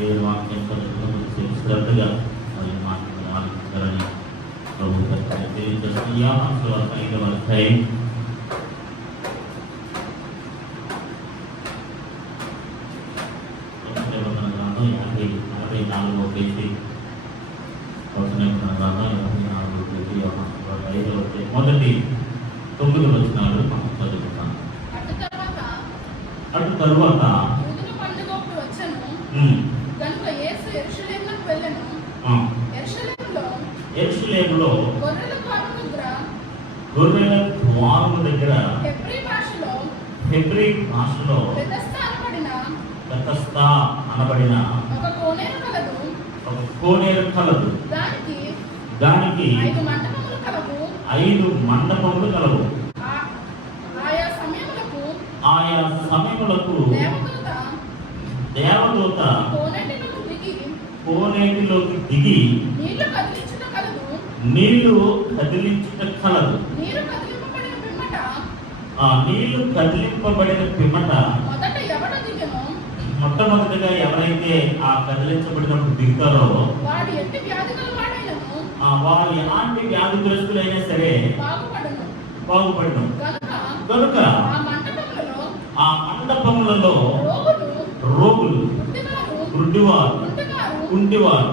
దేవుని వాక్యం చదువుకుని శ్రద్ధగా మరి మాటలు ఆలోచించాలని ప్రభు తెలియజేస్తూ యోహాను సువార్త 5వ అధ్యాయం 44వ పేజీ మొదటి 9 వచనాలు మనం చదువుకుంటాం. అటు తరువాత యెరూషలేములో గొర్రెల ద్వారము దగ్గర హెబ్రీ భాషలో బెతస్దా అనబడిన ఒక కోనేరు కలదు. దానికి 5 మండపములు కలవు. ఆయా సమయములకు దేవదూత కోనేటిలోకి దిగి నీళ్లు కదిలించుట కలదు. ఆ నీళ్లు కదిలింపబడిన పిమ్మట మొట్టమొదటిగా ఎవరైతే ఆ కదిలించబడినప్పుడు దిగుతారో వాడు ఎలాంటి వ్యాధిగ్రస్తులైనా సరే బాగుపడను. కనుక ఆ మండపములలో రోగులు, గుడ్డివారు, కుంటివారు,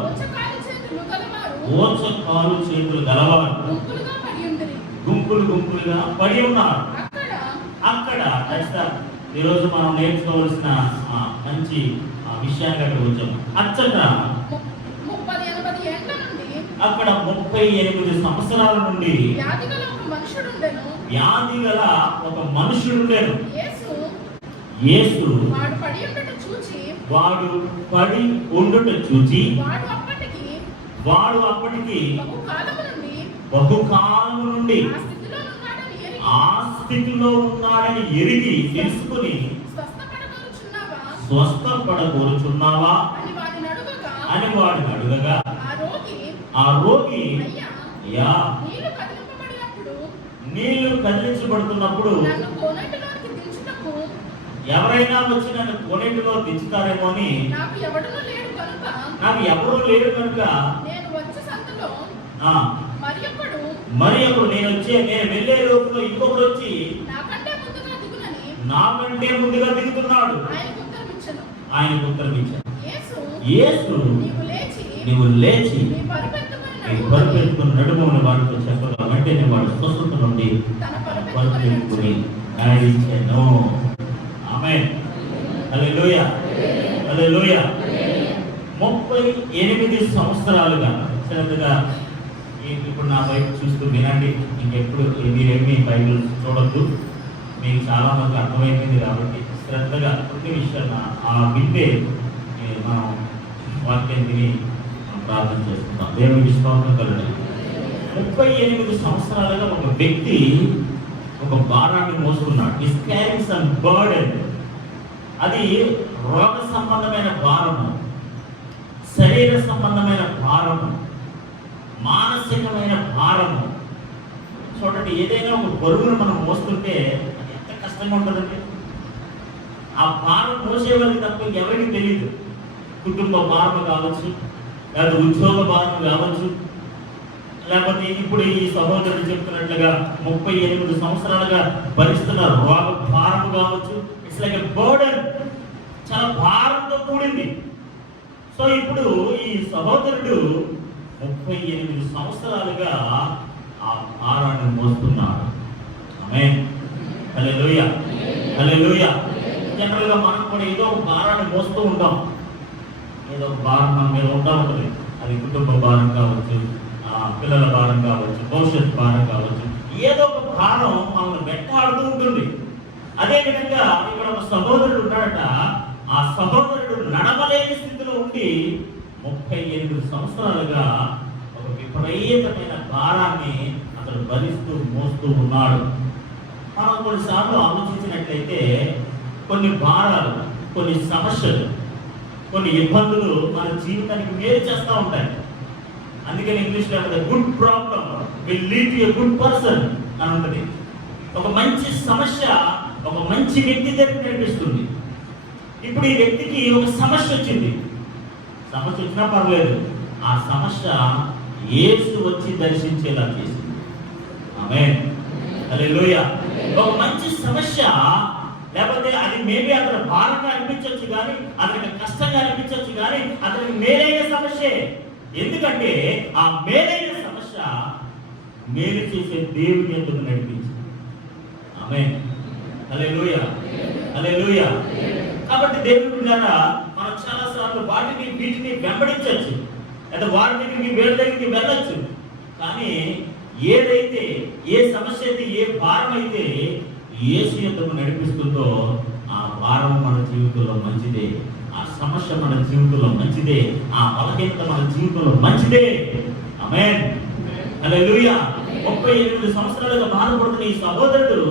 ఓచకాలు చేతులు గలవారు గుంపులు గుంపులుగా పడి ఉన్నారు. అక్కడ ఈరోజు మనం నేర్చుకోవాల్సిన మంచి విషయాన్ని అక్కడ వచ్చాం. అక్కడ 38 సంవత్సరాల నుండి వ్యాధి గల ఒక మనుషుడుండెను. యేసు వాడు పడి ఉండుట చూచి వాడు అప్పటికి బహుకాలము నుండి ఆ స్థితిలో ఉన్నాడని ఎరిగి తెలుసుకుని స్వస్థపడగోరుచున్నావా అని వాడిని అడుగగా ఆ రోగి అయ్యా నీళ్లు కదిలించబడుతున్నప్పుడు ఎవరైనా వచ్చి నన్ను కోనేటిలో దించుతారేమో అని నాకు ఎవరు లేరు కనుక మరి అప్పుడు నేను వెళ్ళే లోపల ఇంకొకరు వచ్చి నాకంటే ముందుగా దిగుతున్నాడు. ఆయనకు ఉత్తరం ఇచ్చాను, యేసు నీవు లేచి పరుపెత్తుకుని నడుమున వాడితో చెప్పగా వెంటనే వాడు స్వస్థత నుండి పరుపెత్తుకుని నడిచెను. ఆమేన్. హల్లెలూయా, హల్లెలూయా. 38 సంవత్సరాలుగా శ్రద్ధగా ఇప్పుడు నా వైపు చూస్తూ వినండి. ఇంకెప్పుడు మీరేమి బైబిల్ చూడద్దు, మీకు చాలా మంది అర్థమైపోయింది కాబట్టి శ్రద్ధగా కొన్ని విషయాలు ఆ వింటే మనం వాక్యం విని ప్రార్థన చేసుకుంటాం. దేవునికి స్తోత్రం కలుగుతుంది. 38 సంవత్సరాలుగా ఒక వ్యక్తి ఒక భారాన్ని మోసుకున్నాడు. Is carrying some burden. అది రోగ సంబంధమైన భారము, శరీర సంబంధమైన భారము, మానసికమైన భారము. చూడండి, ఏదైనా ఒక బరువును మనం మోస్తుంటే అది ఎంత కష్టంగా ఉంటుందండి. ఆ భారం మోసేవారికి తప్ప ఎవరికి తెలియదు. కుటుంబ భారం కావచ్చు, లేదా ఉద్యోగ భారం కావచ్చు, లేకపోతే ఇప్పుడు ఈ సహోదరుడు చెప్తున్నట్లుగా 38 సంవత్సరాలుగా భరిస్తున్న రోగ భారం కావచ్చు. ఇట్స్ లైక్ ఎ బర్డెన్, చాలా భారంతో కూడింది. సో ఇప్పుడు ఈ సహోదరుడు 38 సంవత్సరాలుగా ఆ భారాన్ని మోస్తున్నాడు. ఆమేన్. హల్లెలూయా, హల్లెలూయా. జనరల్గా మనం కూడా ఏదో ఒక భారాన్ని మోస్తూ ఉంటాం. ఏదో ఒక భారం మన మీద ఉంటా ఉంటుంది. అది కుటుంబ భారం కావచ్చు, పిల్లల భారం కావచ్చు, భవిష్యత్ భారం కావచ్చు. ఏదో ఒక భారం మనల్ని వెంటాడుతూ ఉంటుంది. అదేవిధంగా ఇక్కడ ఒక సహోదరుడు ఉన్నాడట. ఆ సహోదరుడు నడవలేని స్థితిలో ఉండి 38 సంవత్సరాలుగా ఒక విపరీతమైన భారాన్ని అతను భరిస్తూ మోస్తూ ఉన్నాడు. మనం కొన్నిసార్లు ఆలోచించినట్లయితే కొన్ని భారాలు, కొన్ని సమస్యలు, కొన్ని ఇబ్బందులు మన జీవితానికి మేలు చేస్తూ ఉంటాయి. అందుకని ఇంగ్లీష్లో good problem will lead to a good person అని ఉంటుంది. ఒక మంచి సమస్య ఒక మంచి వ్యక్తి దగ్గర నడిపిస్తుంది. ఇప్పుడు ఈ వ్యక్తికి ఒక సమస్య వచ్చింది. సమస్య వచ్చినా పర్లేదు, ఆ సమస్య యేసు వచ్చి దర్శించేలా చేసింది. ఆమేన్, హల్లెలూయా. ఒక మంచి సమస్య, లేకపోతే అది మేబీ అతను భారంగా అనిపించవచ్చు కానీ, అతనికి కష్టంగా అనిపించవచ్చు కానీ, అతనికి మేలైన సమస్యే. ఎందుకంటే ఆ మేలైన సమస్య మేలు చేసే దేవుని ఎందుకు నడిపించింది. ఆమేన్, హల్లెలూయా, హల్లెలూయా. కాబట్టి దేవుని ద్వారా మనం చాలా సార్లు వీటిని వెంబడించవచ్చు, లేదా వారి దగ్గరికి వీళ్ళ దగ్గరికి వెళ్ళొచ్చు. కానీ ఏదైతే, ఏ సమస్య అయితే, ఏ భారం అయితే యేసు యొద్దకు నడిపిస్తుందో ఆ భారం మన జీవితంలో మంచిదే, ఆ సమస్య మన జీవితంలో మంచిదే, ఆ బలహీనత మన జీవితంలో మంచిదే. ఆమేన్, హల్లెలూయా. 38 సంవత్సరాలుగా బాధపడుతున్న ఈ సహోదరుడు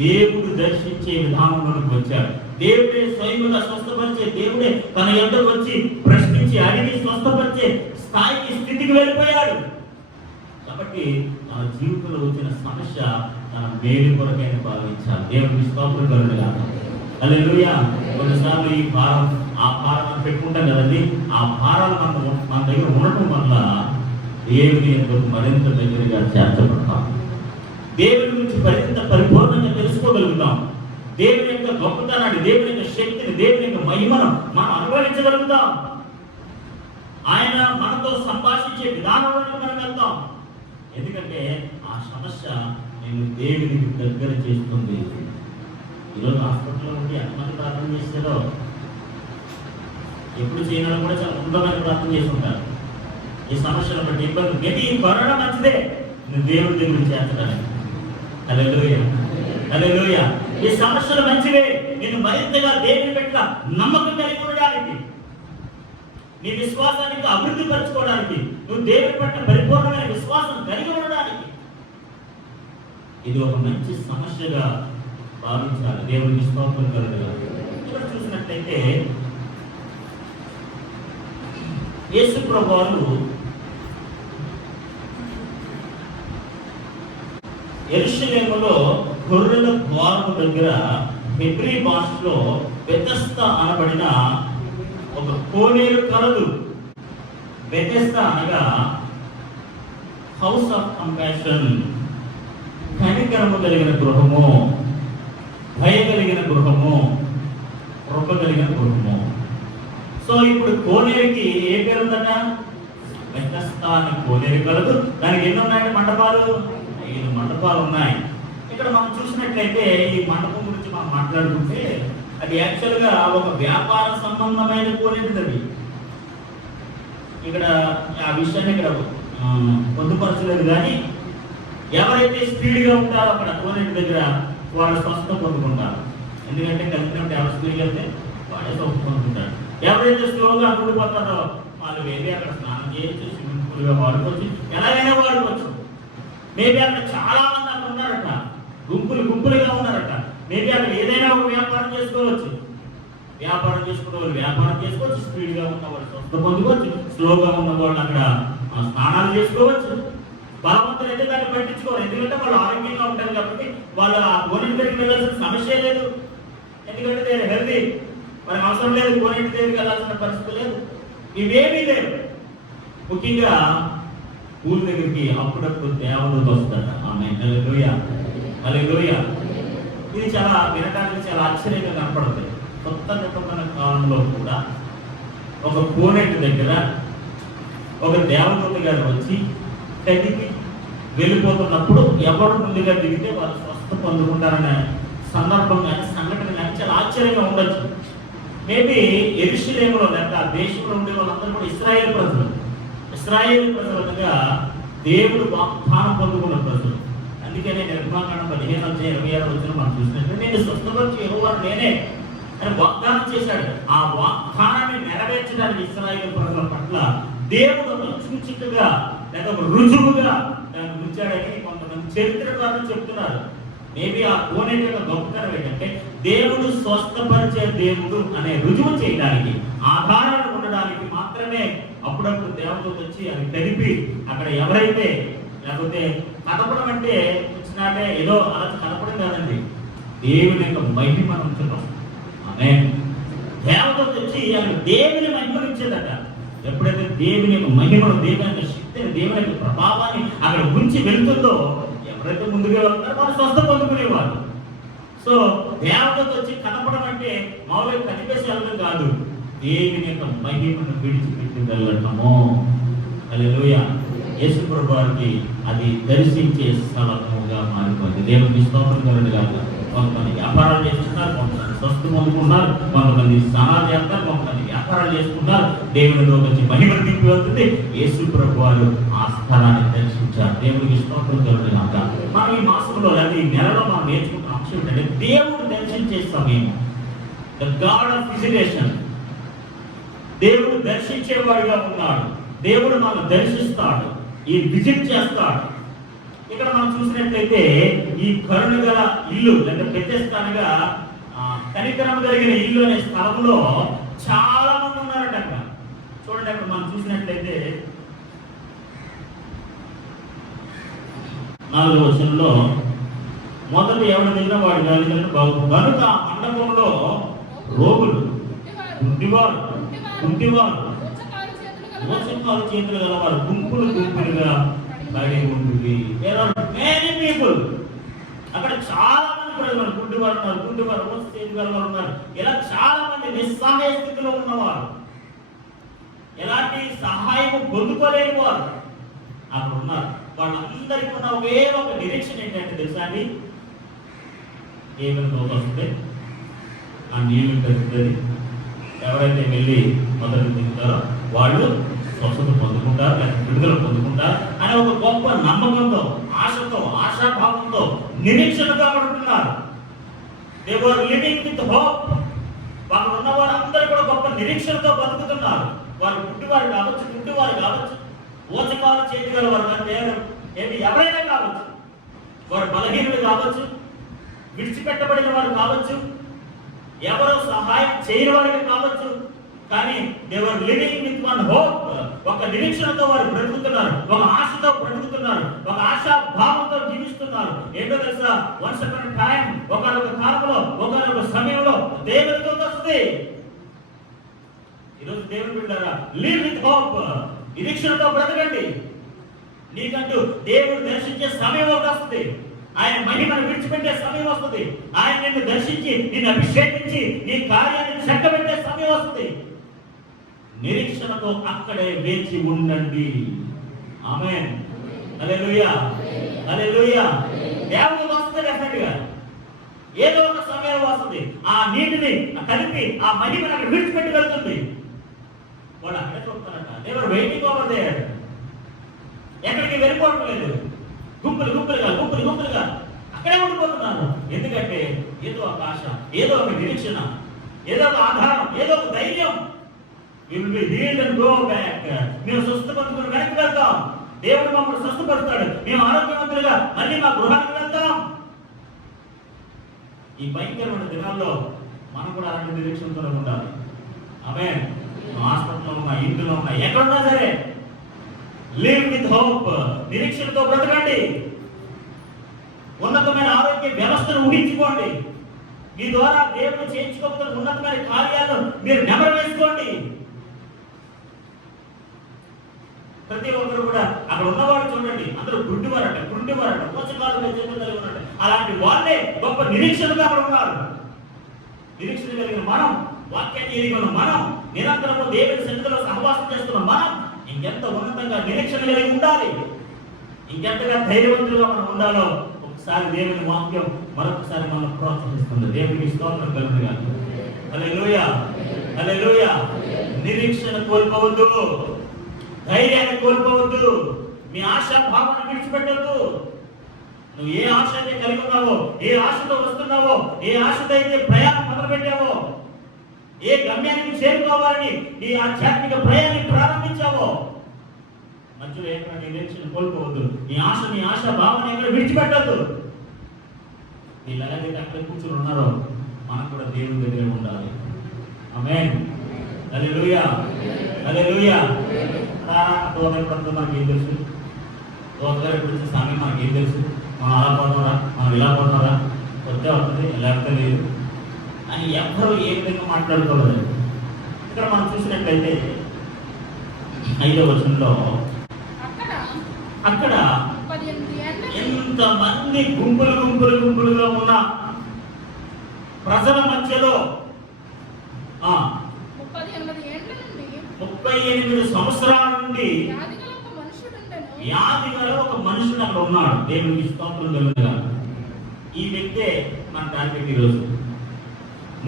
దేవుడు దర్శించే విధానంలోకి వచ్చాడు. దేవుడే స్వయంగా స్వస్థపరిచే దేవుడే తన యొద్దకు వచ్చి ప్రశ్నించి అడిగి స్వస్థపరిచే స్థితికి వెళ్ళిపోయాడు. కాబట్టి మన జీవితంలో వచ్చిన సమస్య తన మేలు కొరకైన భావించాలి. దేవుడికి స్తోత్రం కలుగునుగాక. హల్లెలూయా. కొన్నిసార్లు ఈ భారం, ఆ భారం పెట్టుకుంటాం కదండి, ఆ భారాలు మన దగ్గర ఉండటం వల్ల దేవుని ఎందుకు మరింత దగ్గరగా చేర్చబడతాం, దేవుని గురించి మరింత పరిపూర్ణంగా తెలుసుకోగలుగుతాం, దేవుని యొక్క గొప్పతనాన్ని, దేవుని యొక్క శక్తిని, దేవుని యొక్క మహిమను మనం అనుభవించగలుగుతాం. ఆయన మనతో సంభాషించే విధానంలోకి మనం వెళ్తాం. ఎందుకంటే ఆ సమస్య నేను దేవునికి దగ్గర చేస్తుంది. ఈరోజు హాస్పిటల్లో ఉండి ఎంతమంది ప్రార్థన చేస్తారో, ఎప్పుడు చేయడం కూడా చాలా ఉన్నతమైన ప్రార్థన చేసి ఉంటారు. ఈ సమస్యలు బట్టి ఇబ్బంది గట్టి కరోనా మంచిదే నువ్వు దేవుడి దగ్గర చేర్చడానికి. హల్లెలూయా, హల్లెలూయా. ఈ సమస్యలు మంచివే నేను మరింతగా దేవుని పట్ల నమ్మకం కలిగి ఉండడానికి, నీ విశ్వాసానికి అభివృద్ధి పరచుకోవడానికి, నువ్వు దేవుని పట్ల పరిపూర్ణమైన విశ్వాసం కలిగి ఉండడానికి ఇది ఒక మంచి సమస్యగా భావించాలి. దేవునికి స్తోత్రం కలుగునుగాక. ఇక్కడ చూసినట్లయితే యేసు ప్రభువు యెరూషలేములో గొర్రెల ద్వారము దగ్గర హెబ్రీ భాషలో బెతెస్దా అనబడిన ఒక కోనేరు కలదు. బెతెస్దా అనగా హౌస్ ఆఫ్ కంపాషన్, కనికరము కలిగిన గృహము, భయ కలిగిన గృహము, కృప కలిగిన గృహము. సో ఇప్పుడు కోనేరుకి ఏ పేరు ఉందట? బెతెస్దా అని కోనేరు కలదు. దానికి ఎన్ని ఉన్నాయంటే మండపాలు? 5 మండపాలు ఉన్నాయి. ఇక్కడ మనం చూసినట్లయితే ఈ మండపం గురించి మనం మాట్లాడుకుంటే అది యాక్చువల్గా ఒక వ్యాపార సంబంధమైన కోనేరు. అది ఇక్కడ ఆ విషయాన్ని ఇక్కడ పొందుపరచలేదు. కానీ ఎవరైతే స్పీడ్గా ఉంటారో అక్కడ కోనేరు దగ్గర వాళ్ళు స్వస్థత పొందుకుంటారు. ఎందుకంటే కలిసినప్పుడు ఎవరు స్పీడ్గా వెళ్తే వాళ్ళే స్వస్థత పొందుకుంటారు. ఎవరైతే స్లోగా అడ్డుకుపోతారో వాళ్ళు వెళ్ళి అక్కడ స్నానం చేయొచ్చు, స్విమ్మింగ్ పూల్గా వాడుకోవచ్చు, ఎలాగైనా వాడుకోవచ్చు. మేబీ అక్కడ చాలా మంది అక్కడ ఉన్నారట, గుంపులుగా ఉన్నారట. మేబీ అక్కడ ఏదైనా ఒక వ్యాపారం చేసుకోవచ్చు, వ్యాపారం చేసుకున్న వాళ్ళు వ్యాపారం చేసుకోవచ్చు, స్పీడ్గా ఉన్న వాళ్ళు స్వస్థ పొందుకోవచ్చు, స్లోగా ఉన్న వాళ్ళు అక్కడ స్నానాలు చేసుకోవచ్చు. బలవంతులు అయితే దాన్ని పట్టించుకోవాలి, ఎందుకంటే వాళ్ళు ఆరోగ్యంగా ఉంటారు కాబట్టి వాళ్ళు ఆ కోనేటి దగ్గరికి వెళ్ళాల్సిన సమస్య లేదు. ఎందుకంటే హెల్తీ, మనకు అవసరం లేదు కోనేటి దగ్గరికి వెళ్ళాల్సిన పరిస్థితి లేదు, ఇవేమీ లేవు. ముఖ్యంగా ఊరి దగ్గరికి అప్పుడప్పుడు దేవదూత వస్తాడు. ఆమేన్, హల్లెలూయా, హల్లెలూయా. ఇది చాలా వినడానికి చాలా ఆశ్చర్యంగా కనపడుతుంది. కొత్త నిబంధన కాలంలో కూడా ఒక కోనేటి దగ్గర ఒక దేవదూత గారు వచ్చి కదిపి వెళ్ళిపోతున్నప్పుడు ఎవరు ముందుగా దిగితే వాళ్ళు స్వస్థ పొందుకుంటారనే సందర్భం కానీ సంఘటన కానీ చాలా ఆశ్చర్యంగా ఉండొచ్చు. మేబీ యెరూషలేములో లేక ఆ దేశంలో ఉండే వాళ్ళందరూ కూడా ఇశ్రాయేలు ప్రజలుగా దేవుడు వాగ్దానం పొందుకున్న ప్రజలు. అందుకనే నిర్మాకాండం 15:26 మనం చూసినట్టు నేను స్వస్థపరిచి యెహోవాను నేనే అని వాగ్దానం చేశాడు. ఆ వాగ్దానాన్ని నెరవేర్చడానికి ఇశ్రాయేలు ప్రజల పట్ల దేవుడు ఒక సూచికగా లేక ఒక రుజువుగా దాన్ని ఉంచాడని కొంతమంది చరిత్రకారులు చెప్తున్నారు. మేబీ ఆ కోనేటి యొక్క గొప్పతనం ఏంటంటే దేవుడు స్వస్థపరిచే దేవుడు అనే రుజువు చేయడానికి, ఆధారాలు ఉండడానికి మాత్రమే అప్పుడప్పుడు దేవతలు వచ్చి అది కలిపి అక్కడ ఎవరైతే, లేకపోతే కదపడం అంటే వచ్చినాటే ఏదో అలా కదపడం కాదండి, దేవుని యొక్క మహిమను ఉంచడం. ఆమేన్. దేవతలు వచ్చి అక్కడ దేవుని మహిమనిచ్చేదట. ఎప్పుడైతే దేవుని యొక్క మహిమను, దేవుని యొక్క శక్తిని, దేవుని యొక్క ప్రభావాన్ని అక్కడ ఉంచి వెళ్తుందో, ఎవరైతే ముందుగా వెళ్తారో వాళ్ళు స్వస్థ పొందుకునేవారు. సో దేవతతో వచ్చి కనపడం అంటే మామూలుగా కనిపేసి వెళ్ళడం కాదు, దేవుని యొక్క మహిమను విడిచిపెట్టి వెళ్ళటము. హల్లెలూయా. యేసు ప్రభు వారికి అది దర్శించే స్థలముగా మారిపోయింది. దేవునికి స్తోత్రం కలుగును గాక. కొంతమంది వ్యాపారాలు చేస్తున్నారు, కొంతమంది స్వస్థ పొందుకున్నారు, కొంతమంది స్నానాలు చేస్తారు, కొంతమంది వ్యాపారాలు చేసుకున్నారు. దేవునిలో వచ్చి మహిమను తిప్పి వెళ్తుంది. యేసు ప్రభు వారు ఆ స్థలాన్ని దర్శించారు. దేవునికి స్తోత్రం కలుగును గాక. మనం ఈ మాసంలో లేదా ఈ నెలలో మనం నేర్చుకుంటున్న అంశం ఏంటంటే దేవుడు దర్శించే సమయం. The God of visitation. దేవుడు దర్శించేవాడిగా ఉన్నాడు. దేవుడు మనం దర్శిస్తాడు, ఈ విజిట్ చేస్తాడు. ఇక్కడ మనం చూసినట్లయితే ఈ కరుణ గల ఇల్లు లేదా బెతెస్దాగా కనికరం కలిగిన ఇల్లు అనే స్థలంలో చాలా మంది ఉన్నారట. అక్కడ చూడండి, అక్కడ మనం చూసినట్లయితే 4వ వచనంలో మొదట ఎవరు దిగిన వాడు కనుక మండపంలో రోగులు, కుంటివారు, మోసకాలు చేతులు గలవారు గుంపులు గుంపులుగా కలిగి ఉంటుంది. అక్కడ చాలా మంది ప్రజలు గుడ్డివారు ఉన్నారు, మోస చేతులు గలవారు ఉన్నారు. ఇలా చాలా మంది నిస్సహాయ స్థితిలో ఉన్నవారు, ఎలాంటి సహాయం పొందుకోలేని వారు అక్కడ ఉన్నారు. వాళ్ళందరికీ ఉన్న ఒకే ఒక నిరీక్షణ ఏంటంటే తెలుసా అండి, ఏమైనా వస్తుంది, ఆ నీళ్లు కలుగుతుంది, ఎవరైతే వెళ్ళి మొదలు దిగుతారో వాళ్ళు స్వస్థత పొందుకుంటారు, లేకపోతే విడుదల పొందుకుంటారు అనే ఒక గొప్ప నమ్మకంతో, ఆశతో, ఆశాభావంతో, నిరీక్షణతో పడుతున్నారు. They were living with hope. వాళ్ళు ఉన్న వారందరూ కూడా గొప్ప నిరీక్షణతో బతుకుతున్నారు. వారు గుడ్డివారు కావచ్చు, ఓచకాలు చేయగల వారు అంటే ఎవరైనా కావచ్చు, వారు బలహీనులు కావచ్చు, విడిచిపెట్టబడిన వారు కావచ్చు, ఎవరో సహాయం చేయని వారికి కావచ్చు. కానీ they were living with one hope. ఒక నిరీక్షణతో వారు బ్రతుకుతున్నారు, ఒక ఆశతో బ్రతుకుతున్నారు, ఒక ఆశాభావంతో జీవిస్తున్నారు. ఏంటో తెలుసా, వన్స్ అపాన్ టైం, ఒకనొక కాలంలో, ఒకనొక సమయంలో దేవునితో వస్తుంది. ఈరోజు దేవుని బిడ్డలారా, లివ్ విత్ హోప్. నిరీక్షణతో బ్రతకండి. నీకంటూ దేవుడు దర్శించే సమయం ఒకటి వస్తుంది. ఆయన మహిమను విడిచిపెట్టే సమయం వస్తుంది. ఆయన నిన్ను దర్శించి, నిన్ను అభిషేకించి, నీ కార్యాన్ని చక్కబెట్టే సమయం వస్తుంది. నిరీక్షణతో అక్కడే వేచి ఉండండి. ఆమేన్. హల్లెలూయా, హల్లెలూయా. దేవుడు వస్తుంది డెఫినెట్గా. ఏదో ఒక సమయం వస్తుంది. ఆ నీటిని కలిపి ఆ మహిమను అక్కడ విడిచిపెట్టి వెళ్తుంది. వాళ్ళు అక్కడే చూస్తారట. They were waiting over there. ఎక్కడికి వెళ్ళిపోవడం లేదు. గుంపులుగా అక్కడే ఉండిపోతున్నారు. ఎందుకంటే ఏదో ఒక ఆశ, ఏదో ఒక నిరీక్షణ, ఏదో ఒక ఆధారం, ఏదో ఒక ధైర్యం. మేము స్వస్థపరుచుకుని వెనక్కి వెళ్తాం. దేవుడు మమ్మల్ని స్వస్థపరుస్తాడు. మేము ఆరోగ్యవంతులుగా మళ్ళీ మా గృహానికి వెళ్తాం. ఈ భయంకరమైన దినాల్లో మనం కూడా అలాంటి నిరీక్షణతో ఉండాలి. ఆమేన్. హాస్పిటల్లో ఉన్నా, ఇంట్లో ఉన్నా, ఎక్కడున్నా సరే లివ్ విత్ హోప్. నిరీక్షణతో బ్రతకండి. ఉన్నతమైన ఆరోగ్య వ్యవస్థను ఊహించుకోండి. మీ ద్వారా దేవుడు చేయించుకోబోతున్న ఉన్నతమైన కార్యాలను మీరు నెమరు వేసుకోండి. ప్రతి ఒక్కరు కూడా అక్కడ ఉన్నవాడు చూడండి, అందరూ గుడ్డివారట, మోసకాలు కలిగి ఉన్నట్టు. అలాంటి వాళ్ళే గొప్ప నిరీక్షణగా అక్కడ ఉన్నారు. నిరీక్షణ కలిగిన మనం, వాక్యాన్ని ఎరిగిన మనం, నిరంతరము దేవుని సన్నిధిలో సహవాసం చేస్తున్న మనం ఇంకెంత ఉన్నతంగా నిరీక్షణ కలిగి ఉండాలి, ఇంకెంతగా ధైర్యవంతులుగా మనం ఉండాలో ఒకసారి దేవుని వాక్యం మరొకసారి మనం ప్రోత్సహిస్తుంది. దేవునికి స్తోత్రం కలుగును గాక. హల్లెలూయా, హల్లెలూయా. నిరీక్షణ కోల్పోవద్దు, ధైర్యాన్ని కోల్పోవద్దు, మీ ఆశాభావాన్ని విడిచిపెట్టద్దు. నువ్వు ఏ ఆశ అయితే కలిగి ఉన్నావో, ఏ ఆశతో వస్తున్నావో, ఏ ఆశతో అయితే ప్రయాణం మొదలు పెట్టావో, ఏ గమ్యానికి చేరుకోవాలని నీ ఆధ్యాత్మిక ప్రయాణాన్ని ప్రారంభించావో, మధ్యలో ఎక్కడ నిరీక్షణ కోల్పోవద్దు. నీ ఆశ భావాన్ని ఎక్కడ విడిచిపెట్టద్దు. వీళ్ళు ఎలాగైతే అక్కడ కూర్చొని ఉన్నారో మనం కూడా దేవుని దగ్గర ఉండాలి. ఆమేన్. హల్లెలూయా, హల్లెలూయా. దోదగడంతో మనకి ఏం తెలుసు? దోదగారు గురించి సమయం మనకి ఏం తెలుసు? మనం అలా పోతారా, మనం ఇలా పోతారా, వస్తే వస్తుంది, లేకపోతే లేదు అని ఎవ్వరూ ఏ విధంగా మాట్లాడుకోలేదు. చూసినట్లయితే 5వ వచనంలో అక్కడ ఎంతమంది గుంపులుగా ఉన్న ప్రజల మధ్యలో 38 సంవత్సరాల నుండి వ్యాధి గల ఒక మనుషుడు అక్కడ ఉన్నాడు. దేవునికి స్తోత్రం కలుగుగా. ఈ వ్యక్తే మన టార్గెట్ ఈరోజు.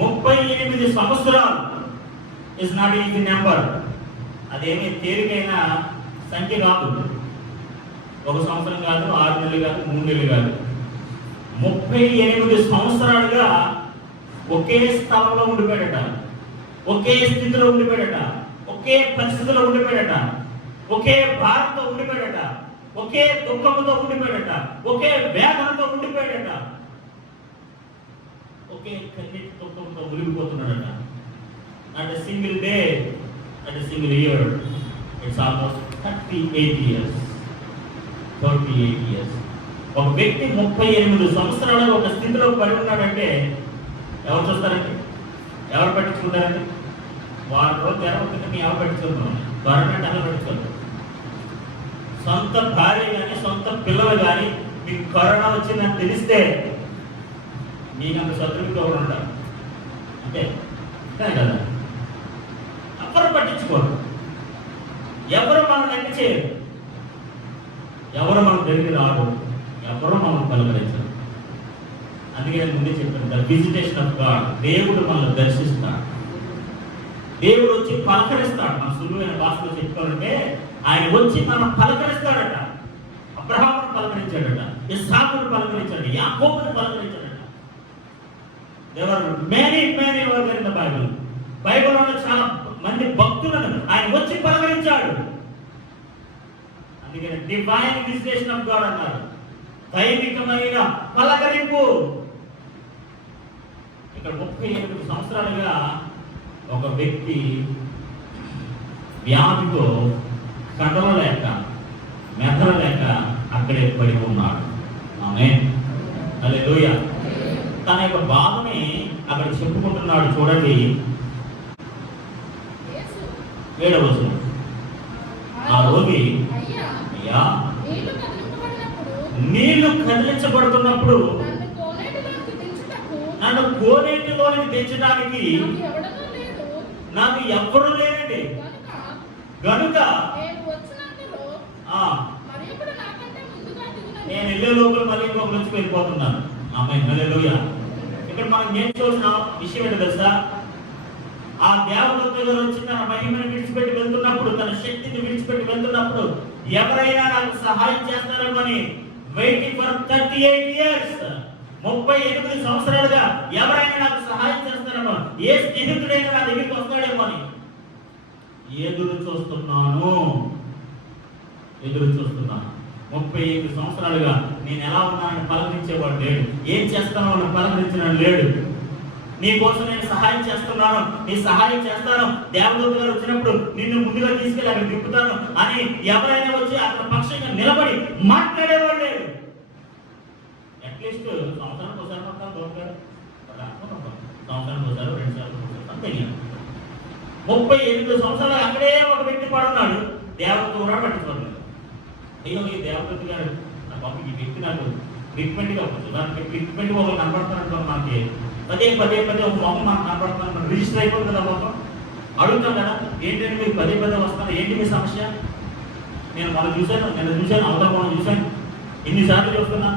38 సంవత్సరాలు ఇస్ నాట్ ఈజీ నెంబర్. అదేమీ తేలికైన సంఖ్య కాదు. 1 సంవత్సరం కాదు, 6 నెలలు కాదు, 3 నెలలు కాదు. 38 సంవత్సరాలుగా ఒకే స్థలంలో ఉండిపోయాడట, ఒకే స్థితిలో ఉండిపోయాడట, ఒకే పరిస్థితిలో ఉండిపోయాడట, ఒకే భారంతో ఉండిపోయాడట, ఒకే దుఃఖంతో ఉండిపోయాడట, ఒకే వేదనతో ఉండిపోయాడట, ఒకే కన్నీటి దుఃఖంతో మునిగిపోతున్నాడట. Not a single day, not a single year, it's almost 38 years. 38 years. ఒక వ్యక్తి 38 సంవత్సరాలుగా ఒక స్థితిలో పడి ఉన్నాడంటే ఎవరు చూస్తారండి? ఎవరు పట్టించుకుంటారండి? వారి రోజు ఎవరు ఎవరు పట్టించుకుంటున్నాం? గవర్నమెంట్ అలా పట్టించుకోరు. సొంత భార్య కానీ సొంత పిల్లలు కానీ మీకు కరోనా వచ్చిందని తెలిస్తే మీకు అంత శత్రువుతో కూడా ఉంటారు. అంతే కదా. ఎవరు పట్టించుకోరు, ఎవరు మనం లెక్క చేయరు, ఎవరు మనం దగ్గరికి రాడు, ఎవరు మనం పలకరించరు. అందుకే నేను ముందే చెప్పాను, ద విజిటేషన్ ఆఫ్ గాడ్. దేవుడు మనల్ని దర్శిస్తాడు, దేవుడు వచ్చి పలకరిస్తాడు. మన సులువైన భాషలో చెప్పుకోవాలంటే ఆయన వచ్చి మనం పలకరిస్తాడట. అబ్రహామును పలకరించాడట, ఇస్సాకును పలకరించాడు, యాకోబును పలకరించాడట. దేవర్ మెనీ ఇన్ ద బైబిల్. బైబిల్లో చాలా మంది భక్తులను ఆయన వచ్చి పలకరించాడు. అందుకని డివైన్ విజిటేషన్ ఆఫ్ గాడ్ అన్నారు, దైవికమైన పలకరింపు. ఇక్కడ 38 సంవత్సరాలుగా ఒక వ్యక్తి వ్యాధితో కదలలేక మెదలలేక అక్కడే పడి ఉన్నాడు. ఆమేన్, హల్లెలూయా. తన యొక్క బాధని అక్కడ చెప్పుకుంటున్నాడు. చూడండి 7వ వచనం. ఆ రోగి, అయ్యా నీళ్లు కదిలించబడుతున్నప్పుడు నన్ను కోనేటిలోనికి తెచ్చడానికి నాకు ఎవ్వరూ లేరండి. గనుక నేను వెళ్ళే లోపల మళ్ళీ ఇంకొక నుంచి వెళ్ళిపోతున్నాను. ఆమేన్, హల్లెలూయా. ఇక్కడ మనం నేర్చుకోవాల్సిన విషయం ఏంటో తెలుసా? ఆ దేవదూత గారు వచ్చి తన మహిమను విడిచిపెట్టి వెళ్తున్నప్పుడు, తన శక్తిని విడిచిపెట్టి వెళ్తున్నప్పుడు ఎవరైనా నాకు సహాయం చేస్తారేమో అని వెయిటింగ్ ఫర్ 38 years, 38 సంవత్సరాలుగా ఎవరైనా నాకు సహాయం చేస్తారేమో, ఏ స్నేహితుడైనా నా దగ్గరికి వస్తాడేమో అని ఎదురు చూస్తున్నాను. 38 సంవత్సరాలుగా నేను ఎలా ఉన్నానని పలకరించేవాడు లేడు, ఏం చేస్తానో అని పలకరించిన లేడు. నీ కోసం నేను సహాయం చేస్తున్నాను, నీ సహాయం చేస్తాను, దేవదూత గారు వచ్చినప్పుడు నిన్ను ముందుగా తీసుకెళ్ళి అక్కడ దింపుతాను అని ఎవరైనా వచ్చి అక్కడ పక్షంగా నిలబడి మాట్లాడేవాడు లేడు. అట్లీస్ట్ సంవత్సరానికి ఒకసారి మాత్రం దొరకారు, సంవత్సరానికి ఒకసారి 2 సార్లు అంతే. 38 సంవత్సరాలు అక్కడే ఒక వ్యక్తి పడున్నాడు. దేవదూత కూడా పట్టించుకోలేదు. అయ్యో ఈ దేవదూత గారు నా పాప ఈ వ్యక్తి నాకు ట్రీట్మెంట్గా వచ్చు, దానికి ట్రీట్మెంట్ ఒక కనబడుతున్నట్టు మనకి పదే ఒక మొహం మనకు కనబడుతున్నాను, మనం రిజిస్టర్ అయిపోతుంది కదా. మొహం అడుగుతాం కదా, ఏంటంటే మీరు పదే వస్తున్నారు, ఏంటి మీ సమస్య? నేను చూశాను అవతల చూశాను, ఎన్నిసార్లు చూస్తున్నా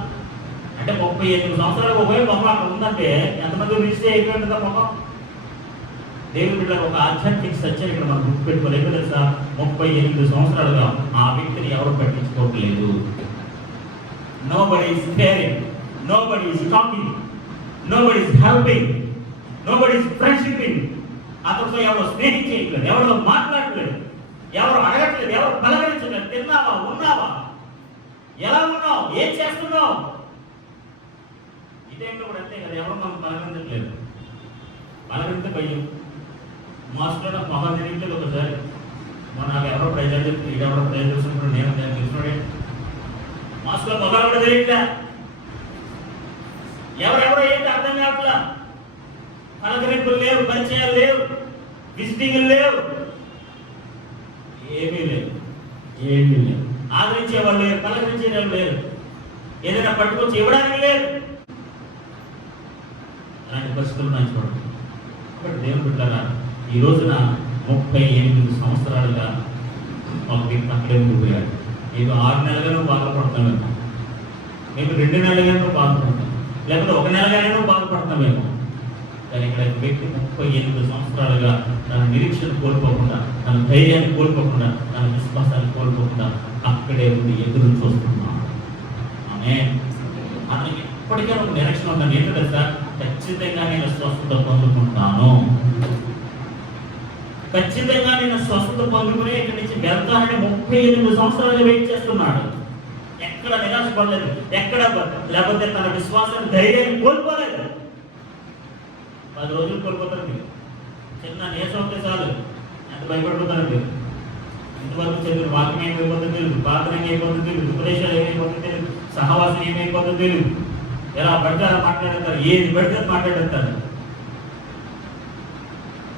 అంటే 38 సంవత్సరాలకు ఒకే మొహం అక్కడ ఉందంటే ఎంతమంది రిజిస్టర్ అయిపోయింది కదా మొహం. దేవుడి బిడ్డ ఒక ఆధ్యాత్మిక సత్యం ఇక్కడ మనం గుర్తుపెట్టుకోలేదు తెలుసా? 38 సంవత్సరాలుగా ఆ వ్యక్తిని ఎవరు పట్టించుకోవట్లేదు. Nobody is caring, nobody is talking, nobody is helping, nobody is friendshiping. అతనితో ఎవరు స్నేహం చేయట్లేదు, ఎవరితో మాట్లాడట్లేదు, ఎవరు అడగట్లేదు, ఎవరు పలకరించట్లేదు. తిన్నావా, ఉన్నావా, ఎలా ఉన్నావు, ఏం చేస్తున్నావు? ఇదేంటో కూడా అంతే కదా, ఎవరు మనం పలకరించట్లేదు. పలకరిస్తే భయం. మాస్టర్ నాకు మొహం తెలియట్లేదు. ఒకసారి నాకు ఎవరో ప్రైజర్ చెప్తే ఎవరో ప్రైజర్ చూసినప్పుడు నేను తెలిసినోడే మాస్టర్ మొదలు కూడా తెలియట్లే, ఎవరెవరో ఏంటి అర్థం కావట్లా. పలకరింపులు లేవు, పరిచయాలు లేవు, విజిటింగ్లు లేవు, ఏమీ లేదు, ఏమీ లేదు. ఆదరించేవాళ్ళు లేరు, పలకరించేవాళ్ళు లేరు, ఏదైనా పట్టుకొచ్చి ఇవ్వడానికి లేదు. అలాంటి పరిస్థితులు నాకు చూడండి. కాబట్టి దేవుని బిడ్డలారా, ఈ రోజున 38 సంవత్సరాలుగా ఒక వ్యక్తి అక్కడే ఉండిపోయాడు. ఏదో 6 నెలలుగానో బాధపడతామేమో, మేము 2 నెలలుగానో బాధపడతాం, లేకపోతే 1 నెలగానో బాధపడతామేమో. కానీ ఇక్కడ వ్యక్తి 38 సంవత్సరాలుగా తన నిరీక్షణ కోల్పోకుండా, తన ధైర్యాన్ని కోల్పోకుండా, తన విశ్వాసాన్ని కోల్పోకుండా అక్కడే ఉండి ఎదురు చూస్తున్నాం. అతనికి ఎప్పటికైనా ఒక నిరీక్షణ ఉందని ఏంటో తెలుసా? ఖచ్చితంగా నేను స్వస్థత పొందుకుంటాను, ఖచ్చితంగా నేను స్వస్థత పొందుకునే ఇక్కడి నుంచి వెళ్తానని 38 సంవత్సరాలు వెయిట్ చేస్తున్నాడు. ఎక్కడ నిరాశపడలేదు, ఎక్కడ లేకపోతే తన విశ్వాసాన్ని ధైర్యాన్ని కోల్పోలేదు. 10 రోజులు కోల్పోతారు మీరు. చిన్న నీరసం ఉంటే చాలు ఎంత భయపడిపోతారు మీరు. ఇంతవరకు చదివిన వాక్యం ఏమైపోతుందో తెలియదు, ప్రార్థన ఏమైపోతుందో తెలియదు, ఉపదేశాలు ఏమైపోతుందో తెలియదు, సహవాసం ఏమైపోతుందో తెలియదు. ఎలా పడితే అలా మాట్లాడతారు, ఏది పడితే మాట్లాడతారు.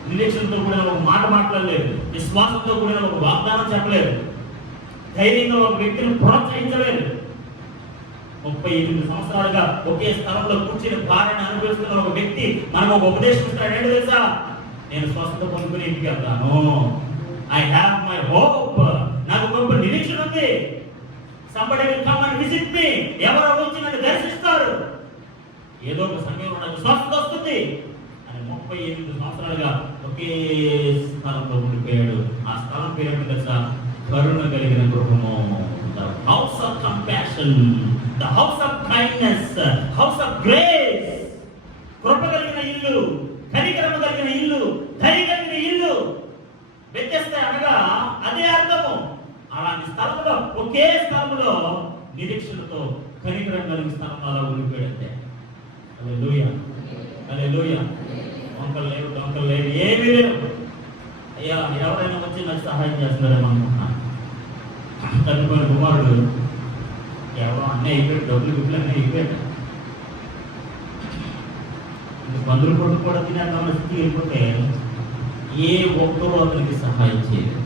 నిరీక్షణతో కూడా ఒక మాట మాట్లాడలేదు, విశ్వాసంతో కూడా ఒక వాగ్దానం చెప్పలేదు, ధైర్యంగా ఒక వ్యక్తిని ప్రోత్సహించలేదు. 38 సంవత్సరాలుగా ఒకే స్థలంలో కూర్చుని భార్యను అనుభవిస్తున్న ఒక వ్యక్తి మనకు ఒక ఉపదేశం ఇస్తాడు. ఏంటో తెలుసా? నేను స్వస్థత పొందుకుని ఇంటికి వెళ్తాను. I have my hope. నాకు గొప్ప నిరీక్షణ ఉంది. Somebody will come and visit me. ఎవరో వచ్చి నన్ను దర్శిస్తారు. ఏదో ఒక సమయంలో నాకు స్వస్థత వస్తుంది అని 38 సంవత్సరాలుగా ఒకే స్థలంలో ఉండిపోయాడు. ఆ స్థలం పేరు తెలుసా? కరుణ కలిగిన గృహము, the house of compassion, the house of kindness, house of grace. కృప కలిగిన ఇల్లు, కనికరము కలిగిన ఇల్లు, దయ కలిగిన ఇల్లు. వ్యత్యస్త అనగా అదే అర్థము. అలాంటి స్థలంలో, ఒకే స్థలంలో నిరీక్షణతో కనికరం కలిగిన స్థలంలో అలా ఉండిపోయాడంతే. హల్లెలూయా, హల్లెలూయా. దొంగలు లేవు, ఏమీ లేవు. అయ్యా ఎవరైనా వచ్చి నాకు సహాయం చేస్తున్నారేమో అనుకుంటున్నాను. తల్లిపోయిన కుమారుడు ఎవరో అన్నీ అయిపోయాడు, డబ్బులు గుడ్లు అన్నీ అయిపోయాడు. బంధువులు కొడుకు కూడా తినేద్దామని స్థితికి వెళ్ళిపోతే ఏ ఒక్కరూ అతనికి సహాయం చేయలేదు.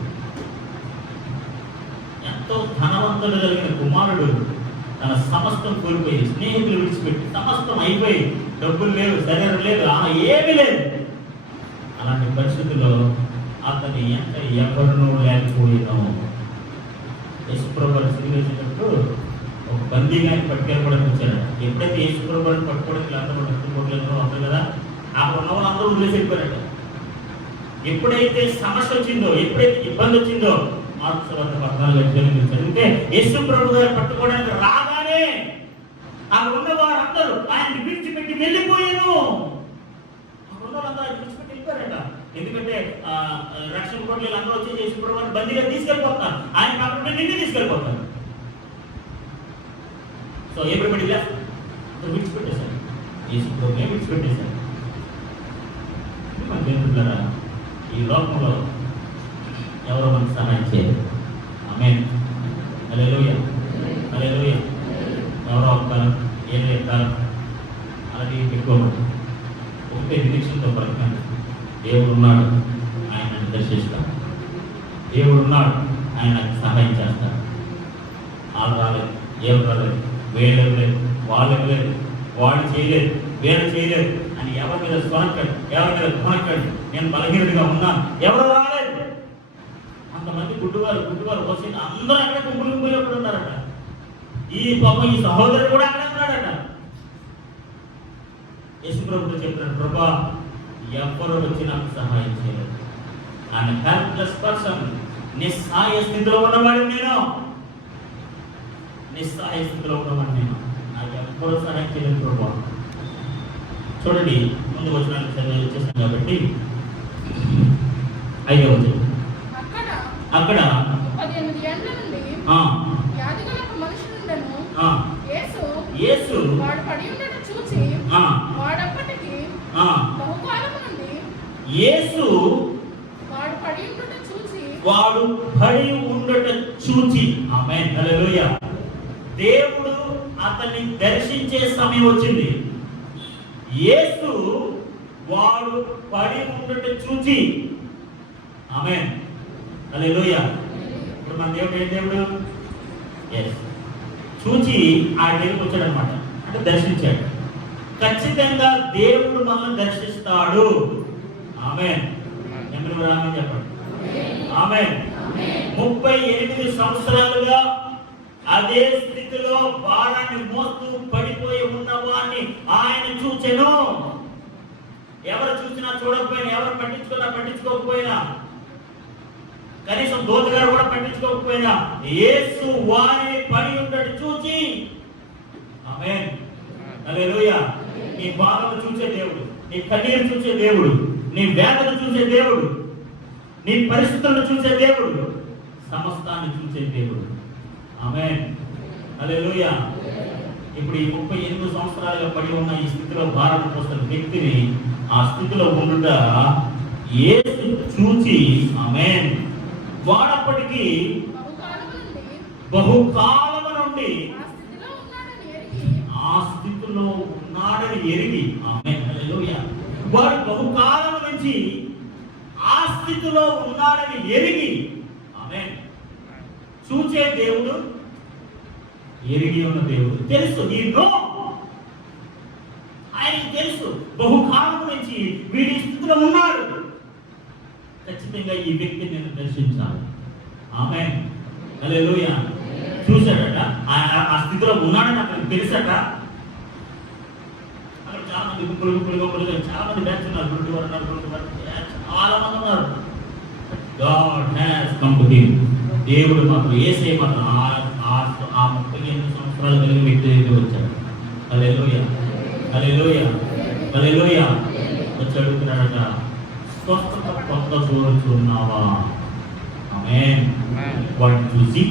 ఎంతో ధనవంతుడు కలిగిన కుమారుడు తన సమస్తం కోల్పోయి, స్నేహితులు విడిచిపెట్టి, సమస్తం అయిపోయి, డబ్బులు లేవు, శరీరం లేదు, ఏమీ లేదు. అలాంటి పరిస్థితుల్లో అతని ఎంత ఎవరినో లేకపోయినో యేసుప్రభువుని సిలువేసినప్పుడు ఒక బందీగా పట్టుకెళ్ళబడి వచ్చాడు. ఎప్పుడైతే యేసుప్రభువుని పట్టుకోవడానికి అందరూ పట్టుకోవట్లేదో అప్పుడు కదా అక్కడ ఉన్న వాళ్ళు అందరూ వదిలేసి వెళ్ళిపోయాడు. ఎప్పుడైతే సమస్య వచ్చిందో, ఎప్పుడైతే ఇబ్బంది వచ్చిందో, మార్కు సువార్త 14 చదివితే యేసుప్రభువు గారు పట్టుకోవడానికి రాగానే అక్కడ ఉన్న వారందరూ ఆయన విడిచిపెట్టి వెళ్ళిపోయాను. అక్కడ ఉన్న వాళ్ళందరూ ఆయన విడిచిపెట్టి వెళ్ళిపోయారట. ఎందుకంటే రక్షణ కోట్లు అందరూ వచ్చి యేసుప్రభువుని బందీగా తీసుకెళ్ళిపోతారు, ఆయన పక్కన నిన్ను తీసుకెళ్ళిపోతారు. సో ఎవ్రీబడి లెఫ్ట్, విడిచిపెట్టేశారు, యేసుప్రభువునే విడిచిపెట్టేశారు. మన దేవుడులారా, ఈ లోకంలో ఎవరో మనకు సహాయం చేయరు. ఆమేన్, హల్లెలూయా, హల్లెలూయా. ఎవరో వస్తారు, ఏం చెప్తారు, అలాగే పెట్టుకోకూడదు. ఒకటే నిరీక్షణతో పలకండి. దేవుడు ఉన్నాడు, ఆయన నన్ను దర్శిస్తాడు. దేవుడు ఉన్నాడు, ఆయన నాకు సహాయం చేస్తాడు. వాళ్ళు రాలేదు, ఏం రాలేదు, వీళ్ళు లేదు, వాళ్ళు లేదు, వాళ్ళు చేయలేదు, వీళ్ళు చేయలేదు అని ఎవరి మీద స్వనక్కడి, ఎవరి మీద కొనక్కడి, నేను బలహీనుడిగా ఉన్నాను, ఎవరు రాలేదు. అంతమంది గుడ్డువారు వచ్చి అందరూ అక్కడ గుంపులు ఉన్నారట. ఈ పాపం ఈ సహోదరుడు కూడా అక్కడ ఉన్నాడట. యేసుప్రభుతో చెప్తున్నాడు, ప్రభా ఎవరు వచ్చి నాకు సహాయం చేయలేదు. ఆయన హెల్ప్లెస్ పర్సన్, నిస్సహాయ స్థితిలో ఉన్నవాడు నేను, నిస్సహాయ స్థితిలో ఉన్నవాడు నేను, నాకు ఎవరు సహాయం చేయలేదు ప్రభా. చూడండి, ముందు వచ్చిన వచ్చేసాం కాబట్టి 5వ వచనం. అక్కడ 18 ఏళ్ల నుండి వ్యాధిగల ఒక మనుషుడుండెను. యేసు వాడు పడి ఉండట చూచి వాడప్పటికి బహుకాలము నుండి యేసు వాడు పడి ఉండట చూచి ఆమేన్, హల్లెలూయా. దేవుడు అతన్ని దర్శించే సమయం వచ్చింది. యేసు వాడు పడి ఉండట చూచి, ఆమేన్, హల్లెలూయా. మన దేవుడు ఏ దేవుడు? ఎస్, చూచి ఆయన దగ్గరికి వచ్చాడు అనమాట, అంటే దర్శించాడు. ఖచ్చితంగా దేవుడు మనల్ని దర్శిస్తాడు. ఆమేన్. ఎవరు ఆమేన్ చెప్పండి. ఆమేన్. 38 సంవత్సరాలుగా అదే స్థితిలో భారాన్ని మోస్తూ పడిపోయి ఉన్నవాడిని ఆయన చూచెను. ఎవరు చూసినా చూడకపోయినా, ఎవరు పట్టించుకున్నా పట్టించుకోకపోయినా, కనీసం దోతగారు కూడా పట్టించుకోకపోయినా యేసు వారిని పడి ఉండడు చూచి. ఆమేన్. హల్లెలూయా. నీ బాధను చూసే దేవుడు, నీ కన్నీరు చూసే దేవుడు, నీ వేదన చూసే దేవుడు, నీ పరిస్థితులను చూసే దేవుడు, సమస్తాన్ని చూసే దేవుడు. ఆమేన్. హల్లెలూయా. ఇప్పుడు ఈ 38 సంవత్సరాలుగా పడి ఉన్న ఈ స్థితిలో భారత పోస్తున్న వ్యక్తిని ఆ స్థితిలో ఉండుట యేసు చూచి, ఆమేన్, వాడప్పటికీ బహుకాలము నుండి ఆ స్థితిలో ఉన్నాడని ఎరిగి, ఆమేన్, హల్లెలూయా, వాడు బహుకాలం నుంచి ఆ స్థితిలో ఉన్నాడని ఎరిగి, ఆమేన్. చూచే దేవుడు, ఎరిగి ఉన్న దేవుడు, తెలుసు, ఈ నో, ఆయనకి తెలుసు బహుకాలం నుంచి వీడి స్థితిలో ఉన్నాడు. ఖచ్చితంగా ఈ వ్యక్తిని నేను దర్శించాలి. ఆమేన్, హల్లెలూయా. చూశాడట, ఆ స్థితిలో ఉన్నాడని అతనికి తెలుసట. అక్కడ చాలా మంది గుంపులు చాలా మంది బ్యాచ్ ఉన్నారు, చాలా మంది ఉన్నారు. God has come to him. దేవుడు మాత్రం, యేసే మాత్రం ఆ 38 సంవత్సరాలు కలిగిన వ్యక్తి దగ్గరికి వచ్చాడు. హల్లెలూయా, హల్లెలూయా, హల్లెలూయా. వచ్చి అడుగుతున్నాడట, స్వస్థత పొందగోరుచున్నావా? ఆమేన్. వాడిని చూసి,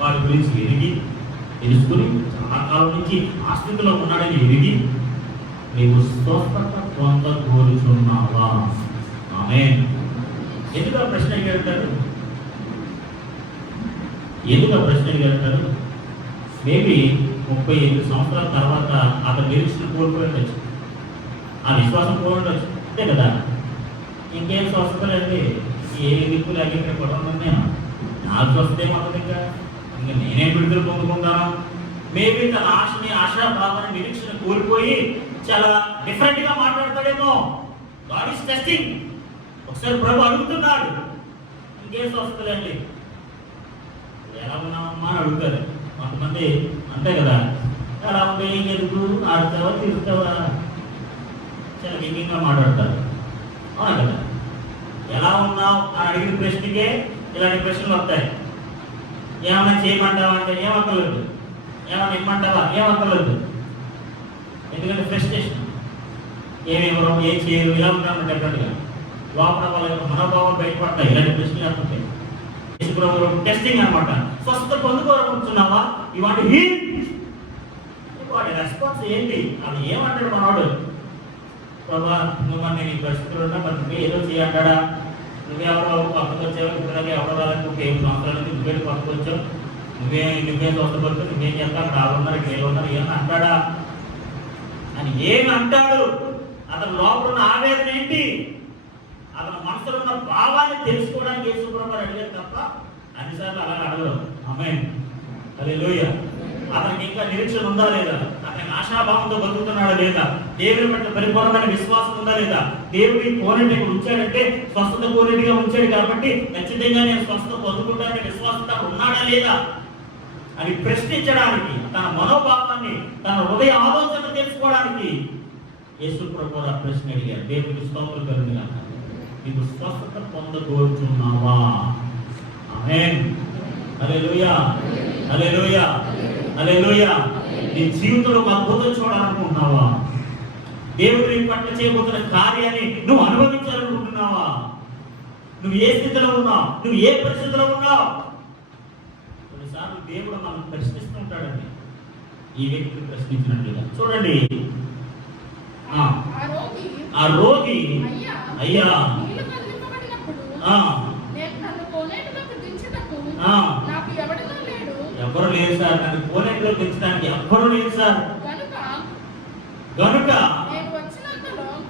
వాడి గురించి ఎరిగి, తెలుసుకుని, చాలా కాలం నుంచి ఆ స్థితిలో ఉన్నాడని ఎరిగి, నీవు స్వస్థత పొందగోరుచున్నావా? ఆమేన్. ఎందుకు ఆ ప్రశ్న అడిగారు? ఎందుకు ఆ ప్రశ్న అడిగారు? మేబీ 38 సంవత్సరాల తర్వాత అతను నిరీక్షణ కోల్పోయి ఉండొచ్చు, ఆ విశ్వాసం కోల్పోయి ఉండొచ్చు, అంతే కదా. ఇంకేం స్వస్థతలేండి, ఏ దిక్కులు అడిగిన గొడవలన్నీ నాకు స్వస్థతే మాత్రం ఇంకా నేనే విడుదల పొందుకుంటాను. మేబీ తన ఆశని, ఆశాభావాన్ని, నిరీక్షణ కోల్పోయి చాలా డిఫరెంట్ గా మాట్లాడతాడేమో. God is testing. ఒకసారి ప్రభు అడుగుతున్నాడు, ఇంకేం స్వస్థతలేండి, ఎలా ఉన్నామమ్మా అని అడుగుతారు కొంతమంది, అంతే కదా. ఎలా ఉంది, ఎందుకు ఆడతావా, తిరుగుతావా, చాలా వ్యంగ్యంగా మాట్లాడతారు, అవునా కదా. ఎలా ఉన్నావు అని అడిగిన ప్రశ్నకే ఇలాంటి ప్రశ్నలు వస్తాయి. ఏమన్నా చేయమంటావా అంటే ఏమక్కర్లేదు, ఏమన్నా ఇమ్మంటావా ఏమక్కర్లేదు. ఎందుకంటే ఫ్రస్ట్రేషన్, ఏమేమో ఏం చేయరు, ఇలా ఉంటాను డెఫరెంట్గా. లోపల వాళ్ళ యొక్క మనోభావాలు బయటపడతాయి ఇలాంటి ప్రశ్నలు వస్తుంటాయి. టెస్టింగ్ అనమాట. స్వస్థత పొందుకోవాలనుకుంటున్నావా? You want to heal. వాడి రెస్పాన్స్ ఏంటి? అది ఏమంటాడు మనవాడు? ప్రభా, నువ్వు మన నీ పరిస్థితులు ఉన్నా మరి నువ్వే ఏదో చేయంటాడా? నువ్వెవరో పక్కకు వచ్చావు, ఇప్పుడులాగే ఎవరో వాళ్ళకి 7 సంవత్సరాల నుంచి నువ్వే పక్కకు వచ్చావు, నువ్వే స్వస్థపడుతూ నువ్వేం చేస్తావు, అక్కడ ఉన్నారు, ఇక్కడ ఉన్నారు, ఏమన్నా అంటాడా అని ఏమి అంటాడు? అతను లోపల ఉన్న ఆవేదన ఏంటి, అతని మనసులో ఉన్న భావాన్ని తెలుసుకోవడానికి యేసుప్రభువు అడిగారు తప్ప అన్నిసార్లు అలా అడగడం. ఆమేన్, హల్లెలూయా. అతనికి ఇంకా నిరీక్షణ ఉందా లేదా, అతనికి ఆశాభావంతో బతుకుతున్నాడా లేదా, దేవుని పట్ల పరిపూర్ణమైన విశ్వాసం ఉందా లేదా, దేవుడి కోనేటి ఉంచాడంటే స్వస్థత కోనేటిగా ఉంచాడు కాబట్టి ఖచ్చితంగా నేను స్వస్థత పొందుకుంటానని విశ్వాసంతో ఉన్నాడా లేదా అని ప్రశ్నించడానికి, తన మనోభావాన్ని, తన హృదయ ఆలోచన తెలుసుకోవడానికి యేసుప్రభువు ఆ ప్రశ్న అడిగారు. దేవుడికి స్తోత్రం కలుగునుగాక. నీవు స్వస్థత పొందగోరుచున్నావా? ఆమేన్, హల్లెలూయా, హల్లెలూయా, హల్లెలూయా. నీ జీవితంలో ఒక అద్భుతం చూడాలనుకుంటున్నావా? దేవుడు నీ పట్ల చేయబోతున్న కార్యాన్ని నువ్వు అనుభవించాలనుకుంటున్నావా? నువ్వు ఏ స్థితిలో ఉన్నావు, నువ్వు ఏ పరిస్థితిలో ఉన్నావు? కొన్నిసార్లు దేవుడు మనం ప్రశ్నిస్తూ ఉంటాడండి, ఈ వ్యక్తిని ప్రశ్నించినట్లుగా. చూడండి, ఆ రోగి అయ్యా ఎవరు లేరు సార్, నన్ను కోనేటిలో దించడానికి ఎవ్వరు లేరు సార్, కనుక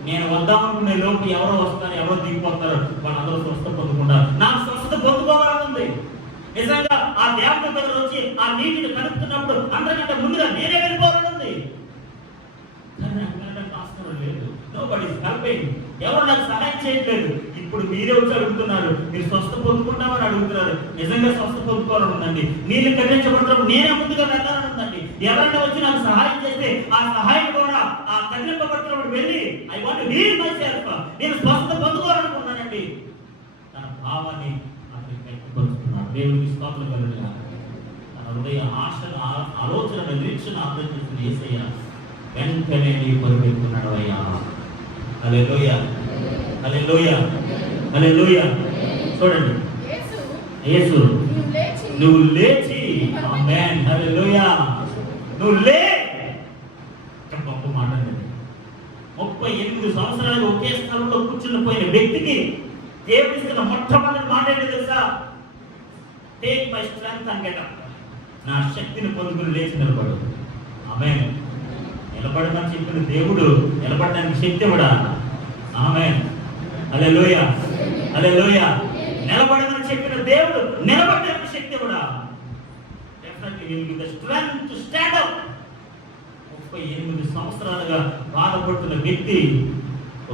నేను వద్దామనుకునే లోపు ఎవరో వస్తారు, ఎవరో దిగిపోతారు, వాళ్ళందరూ స్వస్థత పొందుకుంటారు. నాకు స్వస్థత పొందుకోవాలని ఉంది. నిజంగా ఆ దేవత దగ్గర వచ్చి ఆ నీటిని కలుపుతున్నప్పుడు అందరికంటే ముందుగా నేనే వెళ్ళిపోవాలని ఉంది. లేదు, నోబడీ ఈస్ హెల్పింగ్. ఎవరు నాకు సహాయం చేయట్లేదు. ఇప్పుడు మీరే వచ్చి అడుగుతున్నారు, మీరు స్వస్థ పొందుకుంటామని అడుగుతున్నారు. నిజంగా స్వస్థ పొందుకోవాలని ఉందండి. నీళ్ళు కదిలించబడటం నేనే ముందుగా వెళ్ళాలని ఉందండి. ఎవరైనా వచ్చి నాకు సహాయం చేస్తే ఆ సహాయం కూడా ఆ కదిలింపబడుతున్నప్పుడు వెళ్ళి I want to heal myself, నేను స్వస్థ పొందుకోవాలనుకున్నానండి. తన భావాన్ని అతనికి వ్యక్తపరుస్తున్నాడు. దేవుడికి స్తోత్రం కలుగుగాక. తన హృదయ ఆశల ఆలోచన నిరీక్షణ అర్థం చేసిన యేసయ్య వెంటనే నీ పొరుపెట్టుకున్నాడు. అయ్యా హల్లెలూయా, హల్లెలూయా, హల్లెలూయా. చూడండి, యేసు నువ్వు లేచి, ఆమేన్, హల్లెలూయా, నువ్వు లే. గొప్ప మాట అండి. 38 సంవత్సరాలుగా ఒకే స్థలంలో కూర్చుని పోయిన వ్యక్తికి దేవుడిస్తున్న మొట్టమొదటి మాట ఏంటో తెలుసా? Take my strength and get up. నా శక్తిని పొందుకుని లేచి నిలబడు. ఆమేన్. నిలబడమని చెప్పిన దేవుడు నిలబడడానికి శక్తి కూడా. ఆమేన్, హల్లెలూయా, హల్లెలూయా. నిలబడమని చెప్పిన దేవుడు నిలబడడానికి శక్తి కూడా. Definitely will give the strength to stand up. 38 సంవత్సరాలుగా బాధపడుతున్న వ్యక్తి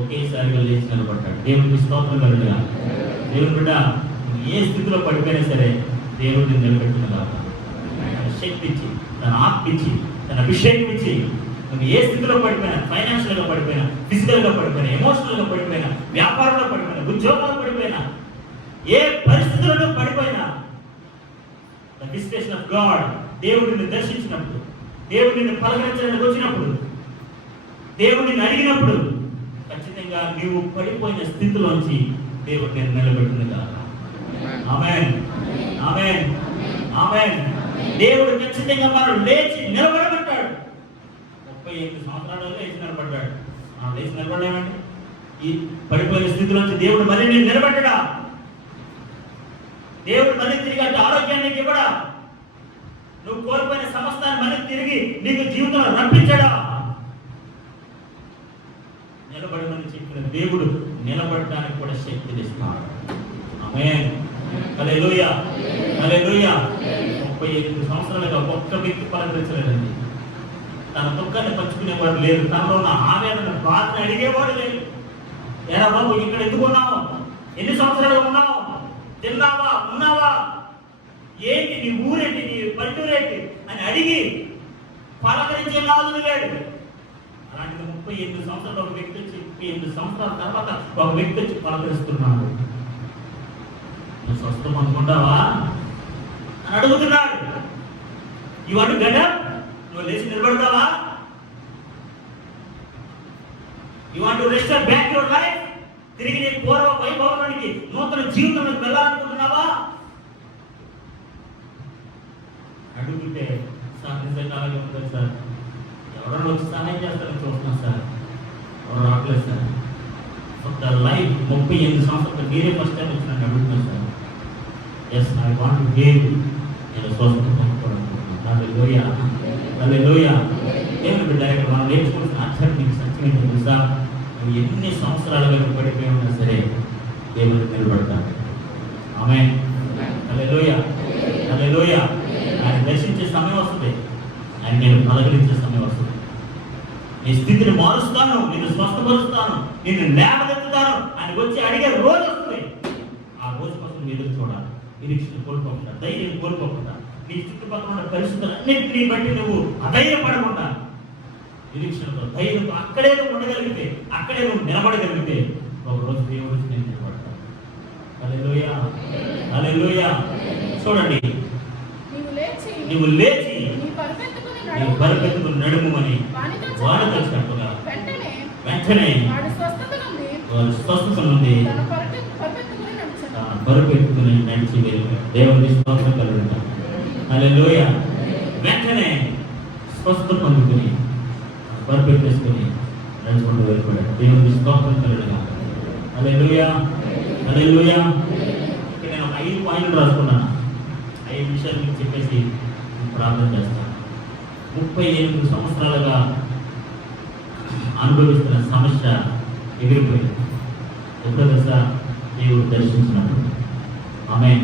ఒకేసారిగా లేచి నిలబడ్డాడు. దేవుడికి స్తోత్రం కలుగుగా. దేవుని బిడ్డ ఏ స్థితిలో పడిపోయినా సరే దేవుడిని నిలబెట్టినగా తన శక్తి ఇచ్చి, తన ఆత్మ ఇచ్చి, తన అభిషేకం ఇచ్చి, నువ్వు ఏ స్థితిలో పడిపోయినా, ఫైనాన్షియల్గా పడిపోయినా, ఫిజికల్గా పడిపోయినా, ఎమోషనల్గా పడిపోయినా, వ్యాపారంలో పడిపోయినా, ఉద్యోగంలో పడిపోయినా, ఏ పరిస్థితుల్లో పడిపోయినా, ద విజిటేషన్ ఆఫ్ గాడ్, దేవుడిని దర్శించినప్పుడు, దేవుడిని పలకరించడానికి వచ్చినప్పుడు, దేవుడిని అడిగినప్పుడు ఖచ్చితంగా నీవు పడిపోయిన స్థితిలోంచి దేవుడు నేను నిలబెట్టినగా. ఆమేన్, ఆమేన్, ఆమేన్. దేవుడు ఖచ్చితంగా మనం లేచి నిలబడమంటాడు. 38 సంవత్సరాలలో లేచి నిలబడ్డాడు. మనం లేచి నిలబడలేమండి. ఈ పడిపోయిన స్థితిలోంచి దేవుడు మళ్ళీ నేను నిలబడ్డా. దేవుడు మళ్ళీ తిరిగి అంటే ఆరోగ్యాన్ని ఇవ్వడా? నువ్వు కోల్పోయిన సమస్తాన్ని మళ్ళీ తిరిగి నీకు జీవితంలో రప్పించడా? నిలబడమని చెప్పిన దేవుడు నిలబడడానికి కూడా శక్తిని ఇస్తాడు. ఆమేన్, హల్లెలూయా, హల్లెలూయా. 38 సంవత్సరాలుగా ఒక్క వ్యక్తి పలకరించలేదండి. తన దుఃఖాన్ని పంచుకునేవాడు లేరు. తనలో ఉన్న ఆవేదన బాధను అడిగేవాడు లేదు. ఎరా బాబు, ఇక్కడ ఎందుకు ఉన్నావు? ఎన్ని సంవత్సరాలు ఉన్నావు? తిన్నావా? ఉన్నావా? ఏంటి నీ ఊరేంటి, నీ పల్లెటూరేంటి అని అడిగి పలకరించే నాదులు లేడు. అలాంటిది 38 సంవత్సరాలు ఒక వ్యక్తి వచ్చి, 38 సంవత్సరాల తర్వాత ఒక వ్యక్తి వచ్చి పలకరిస్తున్నాడు. నువ్వు స్వస్థం అనుకుంటావా అని అడుగుతున్నాడు. ఇవాడు గడ నువ్వు లేచి నిలబడతావా? You want to restore back your life? తిరిగి నీ పూర్వ వైభవానికి, నూతన జీవితంలోకి వెళ్ళాలనుకుంటున్నావా? అడుగుతుంటే సార్ నిజంగా అలాగే ఉంటుంది సార్, ఎవరైనా వచ్చి సహాయం చేస్తారని చూస్తున్నాం సార్, ఎవరు రావట్లేదు సార్. ఒక లైఫ్ 38 సంవత్సరాలు మీరే ఫస్ట్ టైం వచ్చినట్టు అడుగుతున్నాను sir. Yes, I want to give. నేను స్వస్థత పొందుకోవాలనుకుంటున్నాను. హల్లెలూయా, హల్లెలూయా. దేవుని బిడ్డ, మనం నేర్చుకుంటున్న ఆధ్యాత్మిక సత్యం ఏంటో తెలుసా? నువ్వు ఎన్ని సంవత్సరాలుగా పడిపోయి ఉన్నా సరే దేవుడు నిలబడతాడు. ఆమేన్, హల్లెలూయా, హల్లెలూయా. ఆయన దర్శించే సమయం వస్తుంది. ఆయన నేను పలకరించే సమయం వస్తుంది. నీ స్థితిని మారుస్తాను, నిన్ను స్వస్థపరుస్తాను, నిన్ను లేవనెత్తుతాను అని వచ్చి అడిగే రోజు వస్తుంది. ఆ రోజు కోసం ఎదురు చూడాలి. నిరీక్షణ కోల్పోకుండా, ధైర్యం కోల్పోకుండా, నీ చుట్టుపక్కల ఉన్న పరిస్థితులన్నింటినీ బట్టి నువ్వు అధైర్యపడకుండా నిరీక్షణతో, ధైర్యంతో అక్కడే నువ్వు ఉండగలిగితే, అక్కడే నువ్వు నిలబడగలిగితే ఒక రోజు దేవుడు నేను నిలబడతాను. హల్లెలూయా, హల్లెలూయా. చూడండి, నువ్వు లేచి నీ బరుపెత్తుకుని నడుమని వాడితో చెప్పగా వెంటనే వాడు స్వస్థత నుండి బరుపెత్తుకుని నడిచి వెళ్ళాడు. దేవుని స్తోత్రం కలుగుతాం. హల్లెలూయా. వెంటనే స్వస్థత పొందుకుని బరుపెట్టేసుకుని నడుచుకుంటూ వెళ్ళిపోయాడు. దేవుని స్తోత్రం కలుగుతాం. హల్లెలూయా, హల్లెలూయా. ఇక్కడ నేను 5 పాయింట్లు రాసుకున్నాను. 5 విషయాలు మీకు చెప్పేసి ప్రార్థన చేస్తాను. 38 సంవత్సరాలుగా అనుభవిస్తున్న సమస్య ఎగిరిపోయింది. ఎప్పుడో దశ దేవుడు దర్శించినప్పుడు. ఆమేన్,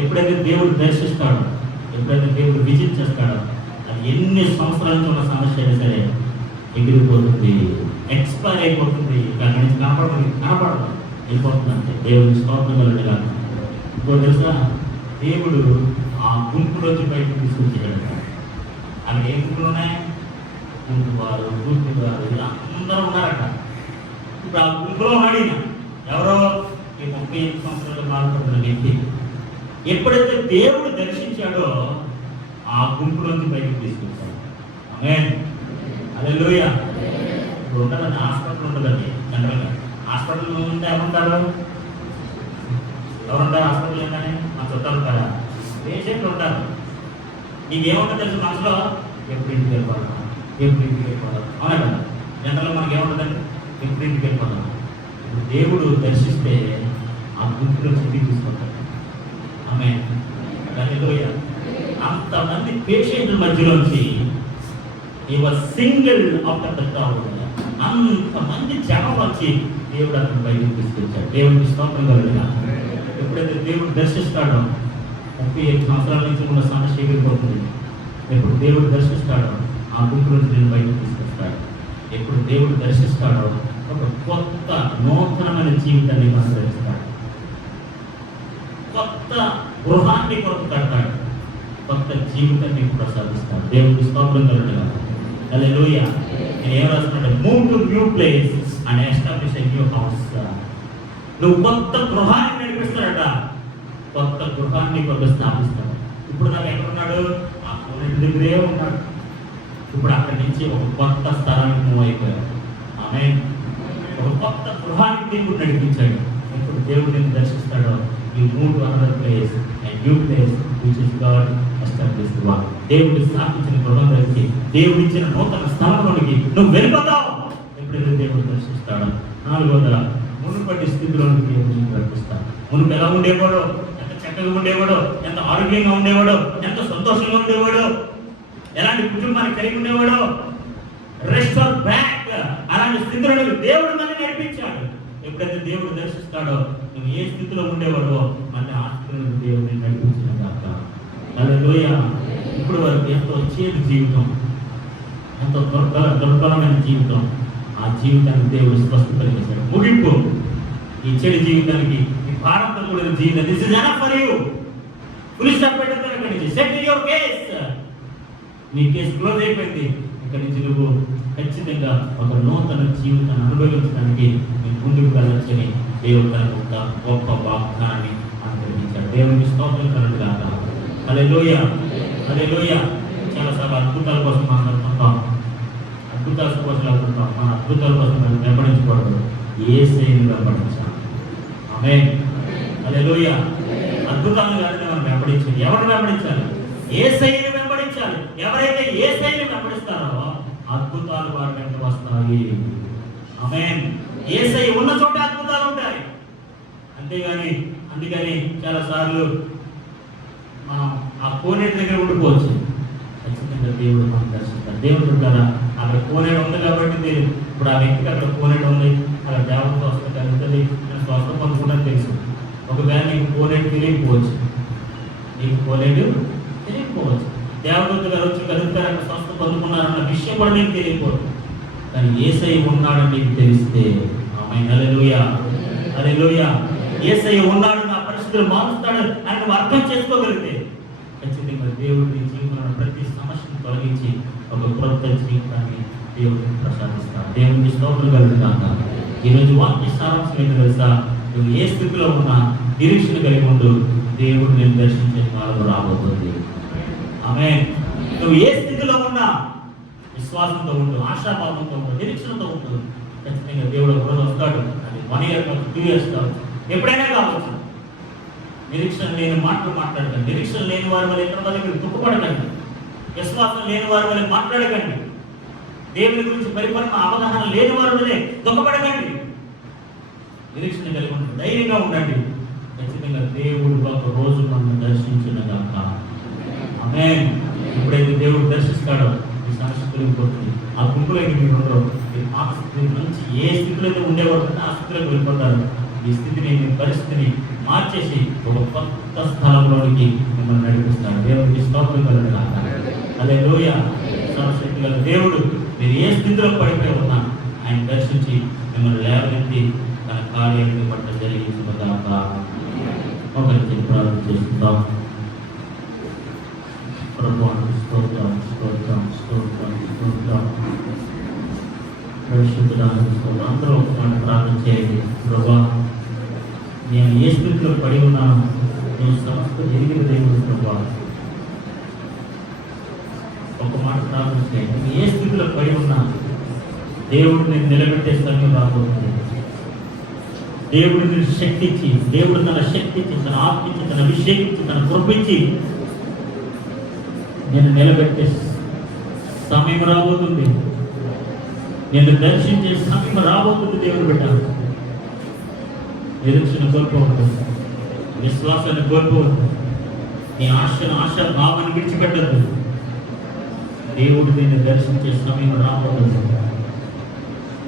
ఎప్పుడైతే దేవుడు దర్శిస్తాడో, ఎప్పుడైతే దేవుడు విజిట్ చేస్తాడో, అది ఎన్ని సంవత్సరాల నుంచి ఉన్న సమస్య అయినా సరే ఎగిరిపోతుంది, ఎక్స్పైర్ అయిపోతుంది, దాని నుంచి కనపడదు అయిపోతుంది. అంటే దేవుడికి స్తోత్రం కలుగుగా. ఇంకో తెలుసా, దేవుడు ఆ గుంపులోంచి బయటకు తీసుకొచ్చాడు. అక్కడ ఏ గుంపులు ఉన్నాయి? గుంపువారు, గుంపువారు, అందరూ ఉన్నారట. ఇప్పుడు ఆ గుంపులో ఉన్నాడు ఈయన. ఎవరో ఈ 38 సంవత్సరాలు బాధపడుతున్న వ్యక్తి. ఎప్పుడైతే దేవుడు దర్శించాడో ఆ గుంపులోంచి బయటకు తీసుకొచ్చాడు. ఆమేన్, హల్లెలూయా. ఇప్పుడు ఉండదండి, హాస్పిటల్ ఉండదండి. జనరల్గా హాస్పిటల్ ఉంటే ఎవరుంటారు? ఎవరుంటారు హాస్పిటల్ ఏంటనే? మా చుట్టాలు ఉంటారా? పేషెంట్లు ఉంటారు. నీకేముంటుంది తెలుసు మనసులో? ఎప్పుడు ఇంటికి వెళ్ళిపోతాం, ఎప్పుడు ఇంటికి వెళ్ళిపోతాం. అవునా కదా? జనరల్గా మనకి ఏముంటుందండి? ఎప్పుడు ఇంటికి వెళ్ళిపోతాం. దేవుడు దర్శిస్తే ఆ గుంపులో చుట్టి తీసుకుంటాడు. ఆమేన్, హల్లెలూయా. అంతమంది పేషెంట్ల మధ్యలోంచి సింగిల్ ఆఫ్టర్ ద క్రౌడ్, అంతమంది జనం వచ్చి దేవుడు అతను బయటకు తీసుకొచ్చాడు. దేవుడికి స్తోత్రం కలుగుగా. ఎప్పుడైతే దేవుడు దర్శిస్తాడో 38 సంవత్సరాల నుంచి ఉన్న సమస్య ఎగిరిపోతుంది. ఎప్పుడు దేవుడు దర్శిస్తాడో ఆ గుంపు నుంచి నేను బయటకు తీసుకొస్తాడు. ఎప్పుడు దేవుడు దర్శిస్తాడో ఒక కొత్త నూతనమైన జీవితాన్ని అనుసరిస్తాడు. కొత్త గృహాన్ని కొరకు కడతాడు, కొత్త జీవితాన్ని ప్రసాదిస్తాడు. దేవుడికి స్తోత్రం కలుగుగా. హల్లెలూయా. నేను ఏం రాస్తున్నాడు? Move to new place and establish a new house. నువ్వు కొత్త గృహాన్ని నడిపిస్తాడట, కొత్త గృహాన్ని కొత్త స్థాపిస్తాడు. ఇప్పుడు నాకు ఎక్కడున్నాడు? ఆ కోనేటి దగ్గరే ఉన్నాడు. ఇప్పుడు అక్కడి నుంచి ఒక కొత్త స్థలానికి మూవ్ అయిపోయాడు. ఆమేన్. ఒక కొత్త గృహానికి దేవుడు నడిపించాడు. ఇప్పుడు దేవుడు నిన్ను దర్శిస్తాడో you move to another place, a new place which is God established one. దేవుడు స్థాపించిన గృహంలోకి, దేవుడు ఇచ్చిన నూతన స్థలంలోనికి నువ్వు వెళ్ళిపోతావు ఎప్పుడైతే దేవుడు దర్శిస్తాడో. 4వది, మునుపటి స్థితిలోనికి దేవుడిని నడిపిస్తాడు. మునుపు ఎలా ఉండేవాడో, ఎంత చక్కగా ఉండేవాడో, ఎంత ఆరోగ్యంగా ఉండేవాడో, ఎంత సంతోషంగా ఉండేవాడో, ఎలాంటి కుటుంబాన్ని కలిగి ఉండేవాడో, రెస్టోర్ బ్యాక్ అలాంటి స్థితిలోకి దేవుడు మనల్ని నడిపించాడు. ఎప్పుడైతే దేవుడు దర్శిస్తాడో నువ్వు ఏ స్థితిలో ఉండేవాడో మళ్ళీ ఆ స్థితిలో దేవుడిని నడిపించిన కాక. హల్లెలూయా. ఇప్పుడు వరకు ఎంతో చేదు జీవితం, ఎంతో దుర్బలమైన జీవితం, ఆ జీవితాన్ని దేవుడు స్వస్థపరిచేశాడు. ముగింపు ఈ చెడు జీవితానికి, ఈ భారంతో కూడిన జీవితం. దిస్ ఇస్ ఎనఫ్ ఫర్ యు. పులిస్ స్టాప్ పెట్టడం ఇక్కడి నుంచి. Set your case. నీ కేసు క్లోజ్ అయిపోయింది. ఇక్కడి నుంచి నువ్వు ఖచ్చితంగా ఒక నూతన జీవితాన్ని అనుభవించడానికి నేను ముందుకు వెళ్ళొచ్చని దేవుడు తనకు ఒక గొప్ప వాగ్దానాన్ని అనుగ్రహించాడు. దేవునికి స్తోత్రం కలుగును గాక. హల్లెలూయా, హల్లెలూయా. చాలాసార్లు అద్భుతాల కోసం మనం అనుకుంటాం, అద్భుతాల కోసం అనుకుంటాం. మన అద్భుతాల కోసం మనం వెంబడించకూడదు, యేసయ్యను వెంబడించాలి. ఆమేన్, హల్లెలూయా. అద్భుతాలను కాదు మనం వెంబడించాలి. ఎవరిని వెంబడించాలి? యేసయ్యను వెంబడించాలి. ఎవరైతే యేసయ్యను వెంబడిస్తారో అద్భుతాలు వారి వెంట వస్తాయి. ఆమేన్. యేసయ్య ఉన్న చోట అద్భుతాలు ఉంటాయి. అందుకని చాలాసార్లు మనం ఆ కోనేటి దగ్గర ఉండిపోవచ్చు. ఖచ్చితంగా దేవుడు మనం దర్శిస్తాడు. దేవుడు కదా అక్కడ కోనేడు ఉంది కాబట్టి ఇప్పుడు ఆ వ్యక్తికి అక్కడ కోనేడు ఉంది, అక్కడ దేవుడు స్వస్థ కలుగుతుంది, నేను స్వస్థ పొందుకుంటాను తెలుసు. ఒకవేళ నీకు కోనేడు తెలియకపోవచ్చు, నీకు కోనేడు తెలియకపోవచ్చు. దేవదూత గారు వచ్చి కలుగుతారు, అక్కడ స్వస్థ పొందుకున్నారన్న విషయం కూడా నీకు తెలియకపోవచ్చు. కానీ యేసయ్య ఉన్నాడని నీకు తెలిస్తే ఆమేన్, హల్లెలూయా, హల్లెలూయా. యేసయ్య ఉన్నాడు, నా పరిస్థితులు మారుస్తాడు అని నువ్వు అర్థం చేసుకోగలిగితే ఖచ్చితంగా దేవుడు నీ జీవితంలో ప్రతి సమస్యను తొలగించి ఒక క్రొత్త జీవితాన్ని దేవుడిని ప్రసాదిస్తాడు. దేవుడిని స్తోత్రం కలుగుతాక. ఈరోజు వాక్య సారాంశం ఏంటో తెలుసా? నువ్వు ఏ స్థితిలో ఉన్నా నిరీక్షణ కలిగి ఉండు, దేవుడు నేను దర్శించే కాలం రాబోతుంది. ఆమేన్. నువ్వు ఏ స్థితిలో ఉన్నా విశ్వాసంతో ఉండు, ఆశాభావంతో ఉండు, నిరీక్షణతో ఉండు. ఖచ్చితంగా దేవుడు ఒక రోజు వస్తాడు. అది 1 year కావచ్చు, 2 years కావచ్చు, ఎప్పుడైనా కావచ్చు. నిరీక్షణ లేని మాటలు మాట్లాడకండి. నిరీక్షణ లేని వారి వల్ల ఇతరుల దగ్గర దుఃఖపడకండి. విశ్వాసం లేని వారి వల్ల మాట్లాడకండి. దేవుని గురించి పరిపూర్ణ అవగాహన లేని వారి వల్లే దుఃఖపడకండి. నిరీక్షణ కలిగి ఉండండి, ధైర్యంగా ఉండండి. ఖచ్చితంగా దేవుడు ఒక రోజు మనం దర్శించినగాక. ఆమేన్. ఎప్పుడైతే దేవుడు దర్శిస్తాడో ఈ సమస్య తొలగిపోతుంది. ఆ గుంపులోకి మీరు ఉండరు. మీరు ఆ స్థితి నుంచి ఏ స్థితిలో అయితే ఉండేవారు ఆ స్థితిలోకి వెళ్ళిపోతారు. ఈ స్థితిని, మీ పరిస్థితిని మార్చేసి ఒక కొత్త స్థలంలోనికి మిమ్మల్ని నడిపిస్తాడు. దేవుడికి స్తోత్రం కలుగుగాక. హల్లెలూయా. సర్వశక్తి గల దేవుడు మీరు ఏ స్థితిలో పడిపోయి ఉన్నా ఆయన దర్శించి మిమ్మల్ని లేవనెత్తి తన కార్యాలను పట్ల జరిగించుగాక. ఒకరికి ప్రార్థన చేసుకుందాం. ప్రభువానికి స్తోత్రం, స్తోత్రం, స్తోత్రం, స్తోత్రం. పరిశుద్ధుడానికి స్తోత్రం. అందరూ ఒక మాట ప్రార్థన చేయండి. ప్రభువా, నేను ఏ స్థితిలో పడి ఉన్నాను, నేను సమస్త ఎరిగిన దేవుడు ప్రభువా. ఒక మాట ప్రార్థన చేయండి. నేను ఏ స్థితిలో పడి ఉన్నా దేవుడు నేను నిలబెట్టే సమయం రాబోతుంది. దేవుడు నేను శక్తి ఇచ్చి, దేవుడు తన శక్తి ఇచ్చి, తన ఆత్మ ఇచ్చి, తన అభిషేకించి, తన కృపించి నేను నిలబెట్టే సమయం రాబోతుంది. నేను దర్శించే సమయం రాబోతుంది. దేవుడు బిడ్డ, నిరీక్షణ కోల్పోవద్దు, విశ్వాసాన్ని కోల్పోవద్దు, నీ ఆశా భావాన్ని విడిచిపెట్టద్దు. దేవుడు నేను దర్శించే సమయం రాబోతుంది.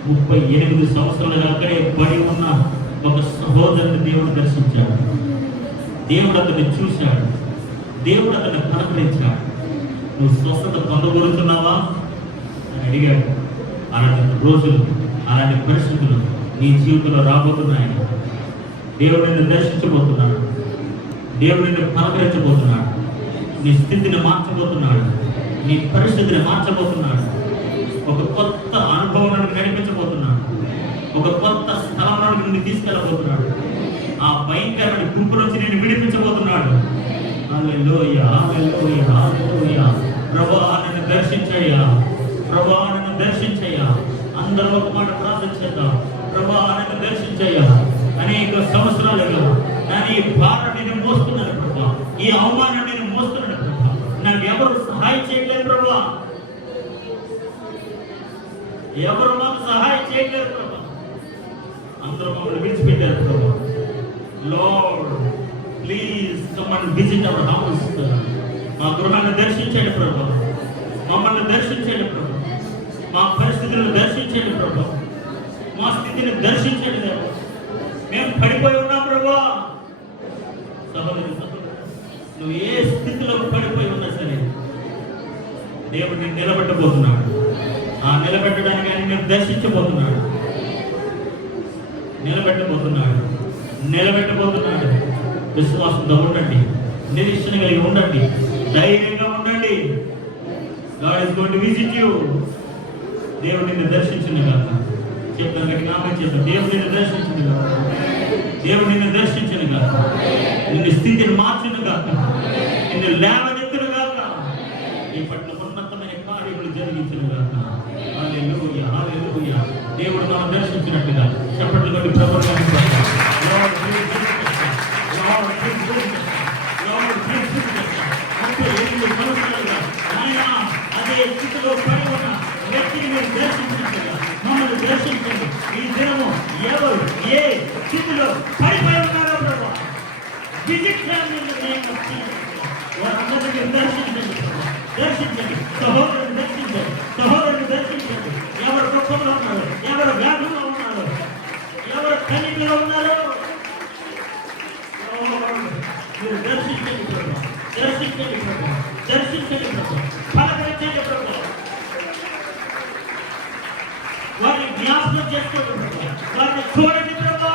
38 సంవత్సరాలుగా అక్కడే పడి ఉన్న ఒక సహోదరుని దేవుడు దర్శించాడు. దేవుడు అతన్ని చూశాడు. దేవుడు అతన్ని పలకరించాడు. నువ్వు స్వస్థత పొందగలుగుతున్నావా అని అడిగాడు. అలాంటి రోజులు, అలాంటి పరిస్థితులు నీ జీవితంలో రాబోతున్నాయి. దేవుడు నిన్ను దర్శించబోతున్నాడు. దేవుడు నిన్ను పలకరించబోతున్నాడు. నీ స్థితిని మార్చబోతున్నాడు. నీ పరిస్థితిని మార్చబోతున్నాడు. ఒక కొత్త అనుభవాలను నడిపించబోతున్నాడు. ఒక కొత్త స్థలంలోకి నుండి తీసుకెళ్ళబోతున్నాడు. ఆ భయంకరమైన గుంపు నుంచి నేను విడిపించబోతున్నాడు. హల్లెలూయా, హల్లెలూయా, హల్లెలూయా. ప్రభువా, నన్ను దర్శించయ్యా. ప్రభువా, నన్ను దర్శించయ్యా. అందరూ ఒక మాట ప్రార్థన చేద్దాం. ప్రభువా, నన్ను దర్శించయ్యా. అనేక సంవత్సరాలుగా నేను ఈ భారం నేను మోస్తున్నాను ప్రభువా. ఈ అవమానం నేను మోస్తున్నాను ప్రభువా. నాకు ఎవరు సహాయం చేయలేదు ప్రభువా. ఎవరు మాకు సహాయం చేయలేదు ప్రభా. అందరూ మమ్మల్ని విడిచిపెట్టారు ప్రభా. Lord, please come and visit our house. మా గృహాన్ని దర్శించండి ప్రభా. మమ్మల్ని దర్శించండి ప్రభా. మా పరిస్థితులను దర్శించండి ప్రభా. మా స్థితిని దర్శించండి దేవా. మేము పడిపోయి ఉన్నాం ప్రభా. సహోదరి, నువ్వు ఏ స్థితిలో పడిపోయి ఉన్నా సరే దేవుడిని నిలబెట్టబోతున్నాడు. ఆ నిలబెట్టడానికి ఆయన నేను దర్శించబోతున్నాడు. నిలబెట్టబోతున్నాడు. నిలబెట్టబోతున్నాడు. విశ్వాసంతో ఉండండి. నిరీక్షణ కలిగి ఉండండి. ధైర్యంగా ఉండండి. God is going to visit you. దేవుడు నిన్ను దర్శించిన కాక చెప్తాను గట్టి నామే చెప్తాను. దేవుడు నిన్ను దర్శించిన కాక, దేవుడు నిన్ను దర్శించిన కాక, నిన్ను స్థితిని మార్చిన కాక, నిన్ను లేవనెత్తును కాక, ఈ పట్ల ఉన్నతమైన కార్యములు జరిగించిన కాక. హల్లెలూయా, హల్లెలూయా. దేవుడు మనం దర్శించినట్టుగా చప్పట్లు కొట్టి ప్రభువుని ఆరాధిద్దాం. Lord please visit us. Lord please visit us. Lord please visit us. 38 సంవత్సరాలుగా ఆయన అదే స్థితిలో పడి ఉన్న వ్యక్తిని మీరు దర్శించినట్టుగా మమ్మల్ని దర్శించండి. ఈ దినము ఎవరు ఏ స్థితిలో పడిపోయి ఉన్నారో ప్రభు విజిట్ చేయండి. వారందరినీ దర్శించండి. దర్శించండి. సహోదరుని దర్శించండి. సహోదరుని దర్శించండి. ఎవరు దుఃఖంలో ఉన్నారు, ఎవరు వ్యాధుల్లో ఉన్నారు, ఎవరు కన్నీటిలో ఉన్నారు, మీరు దర్శించండి ప్రభు. దర్శించండి ప్రభు. దర్శించండి ప్రభు. పలకరించండి ప్రభు. వారిని జ్ఞాపకం చేసుకోండి ప్రభు. వారిని చూడండి ప్రభు.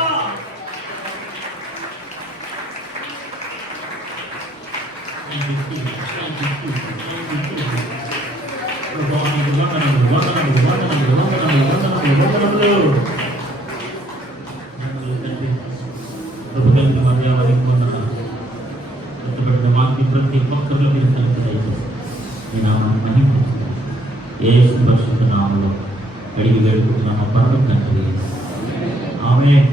ప్రతి ఒక్కరిలో మీరు దయచేసి ఈ నామాన్ని మహింపరుస్తారు. యేసు పరిశుద్ధ నామములో అడిగి వేడుకుంటున్నాము పరమ తండ్రి. ఆమేన్.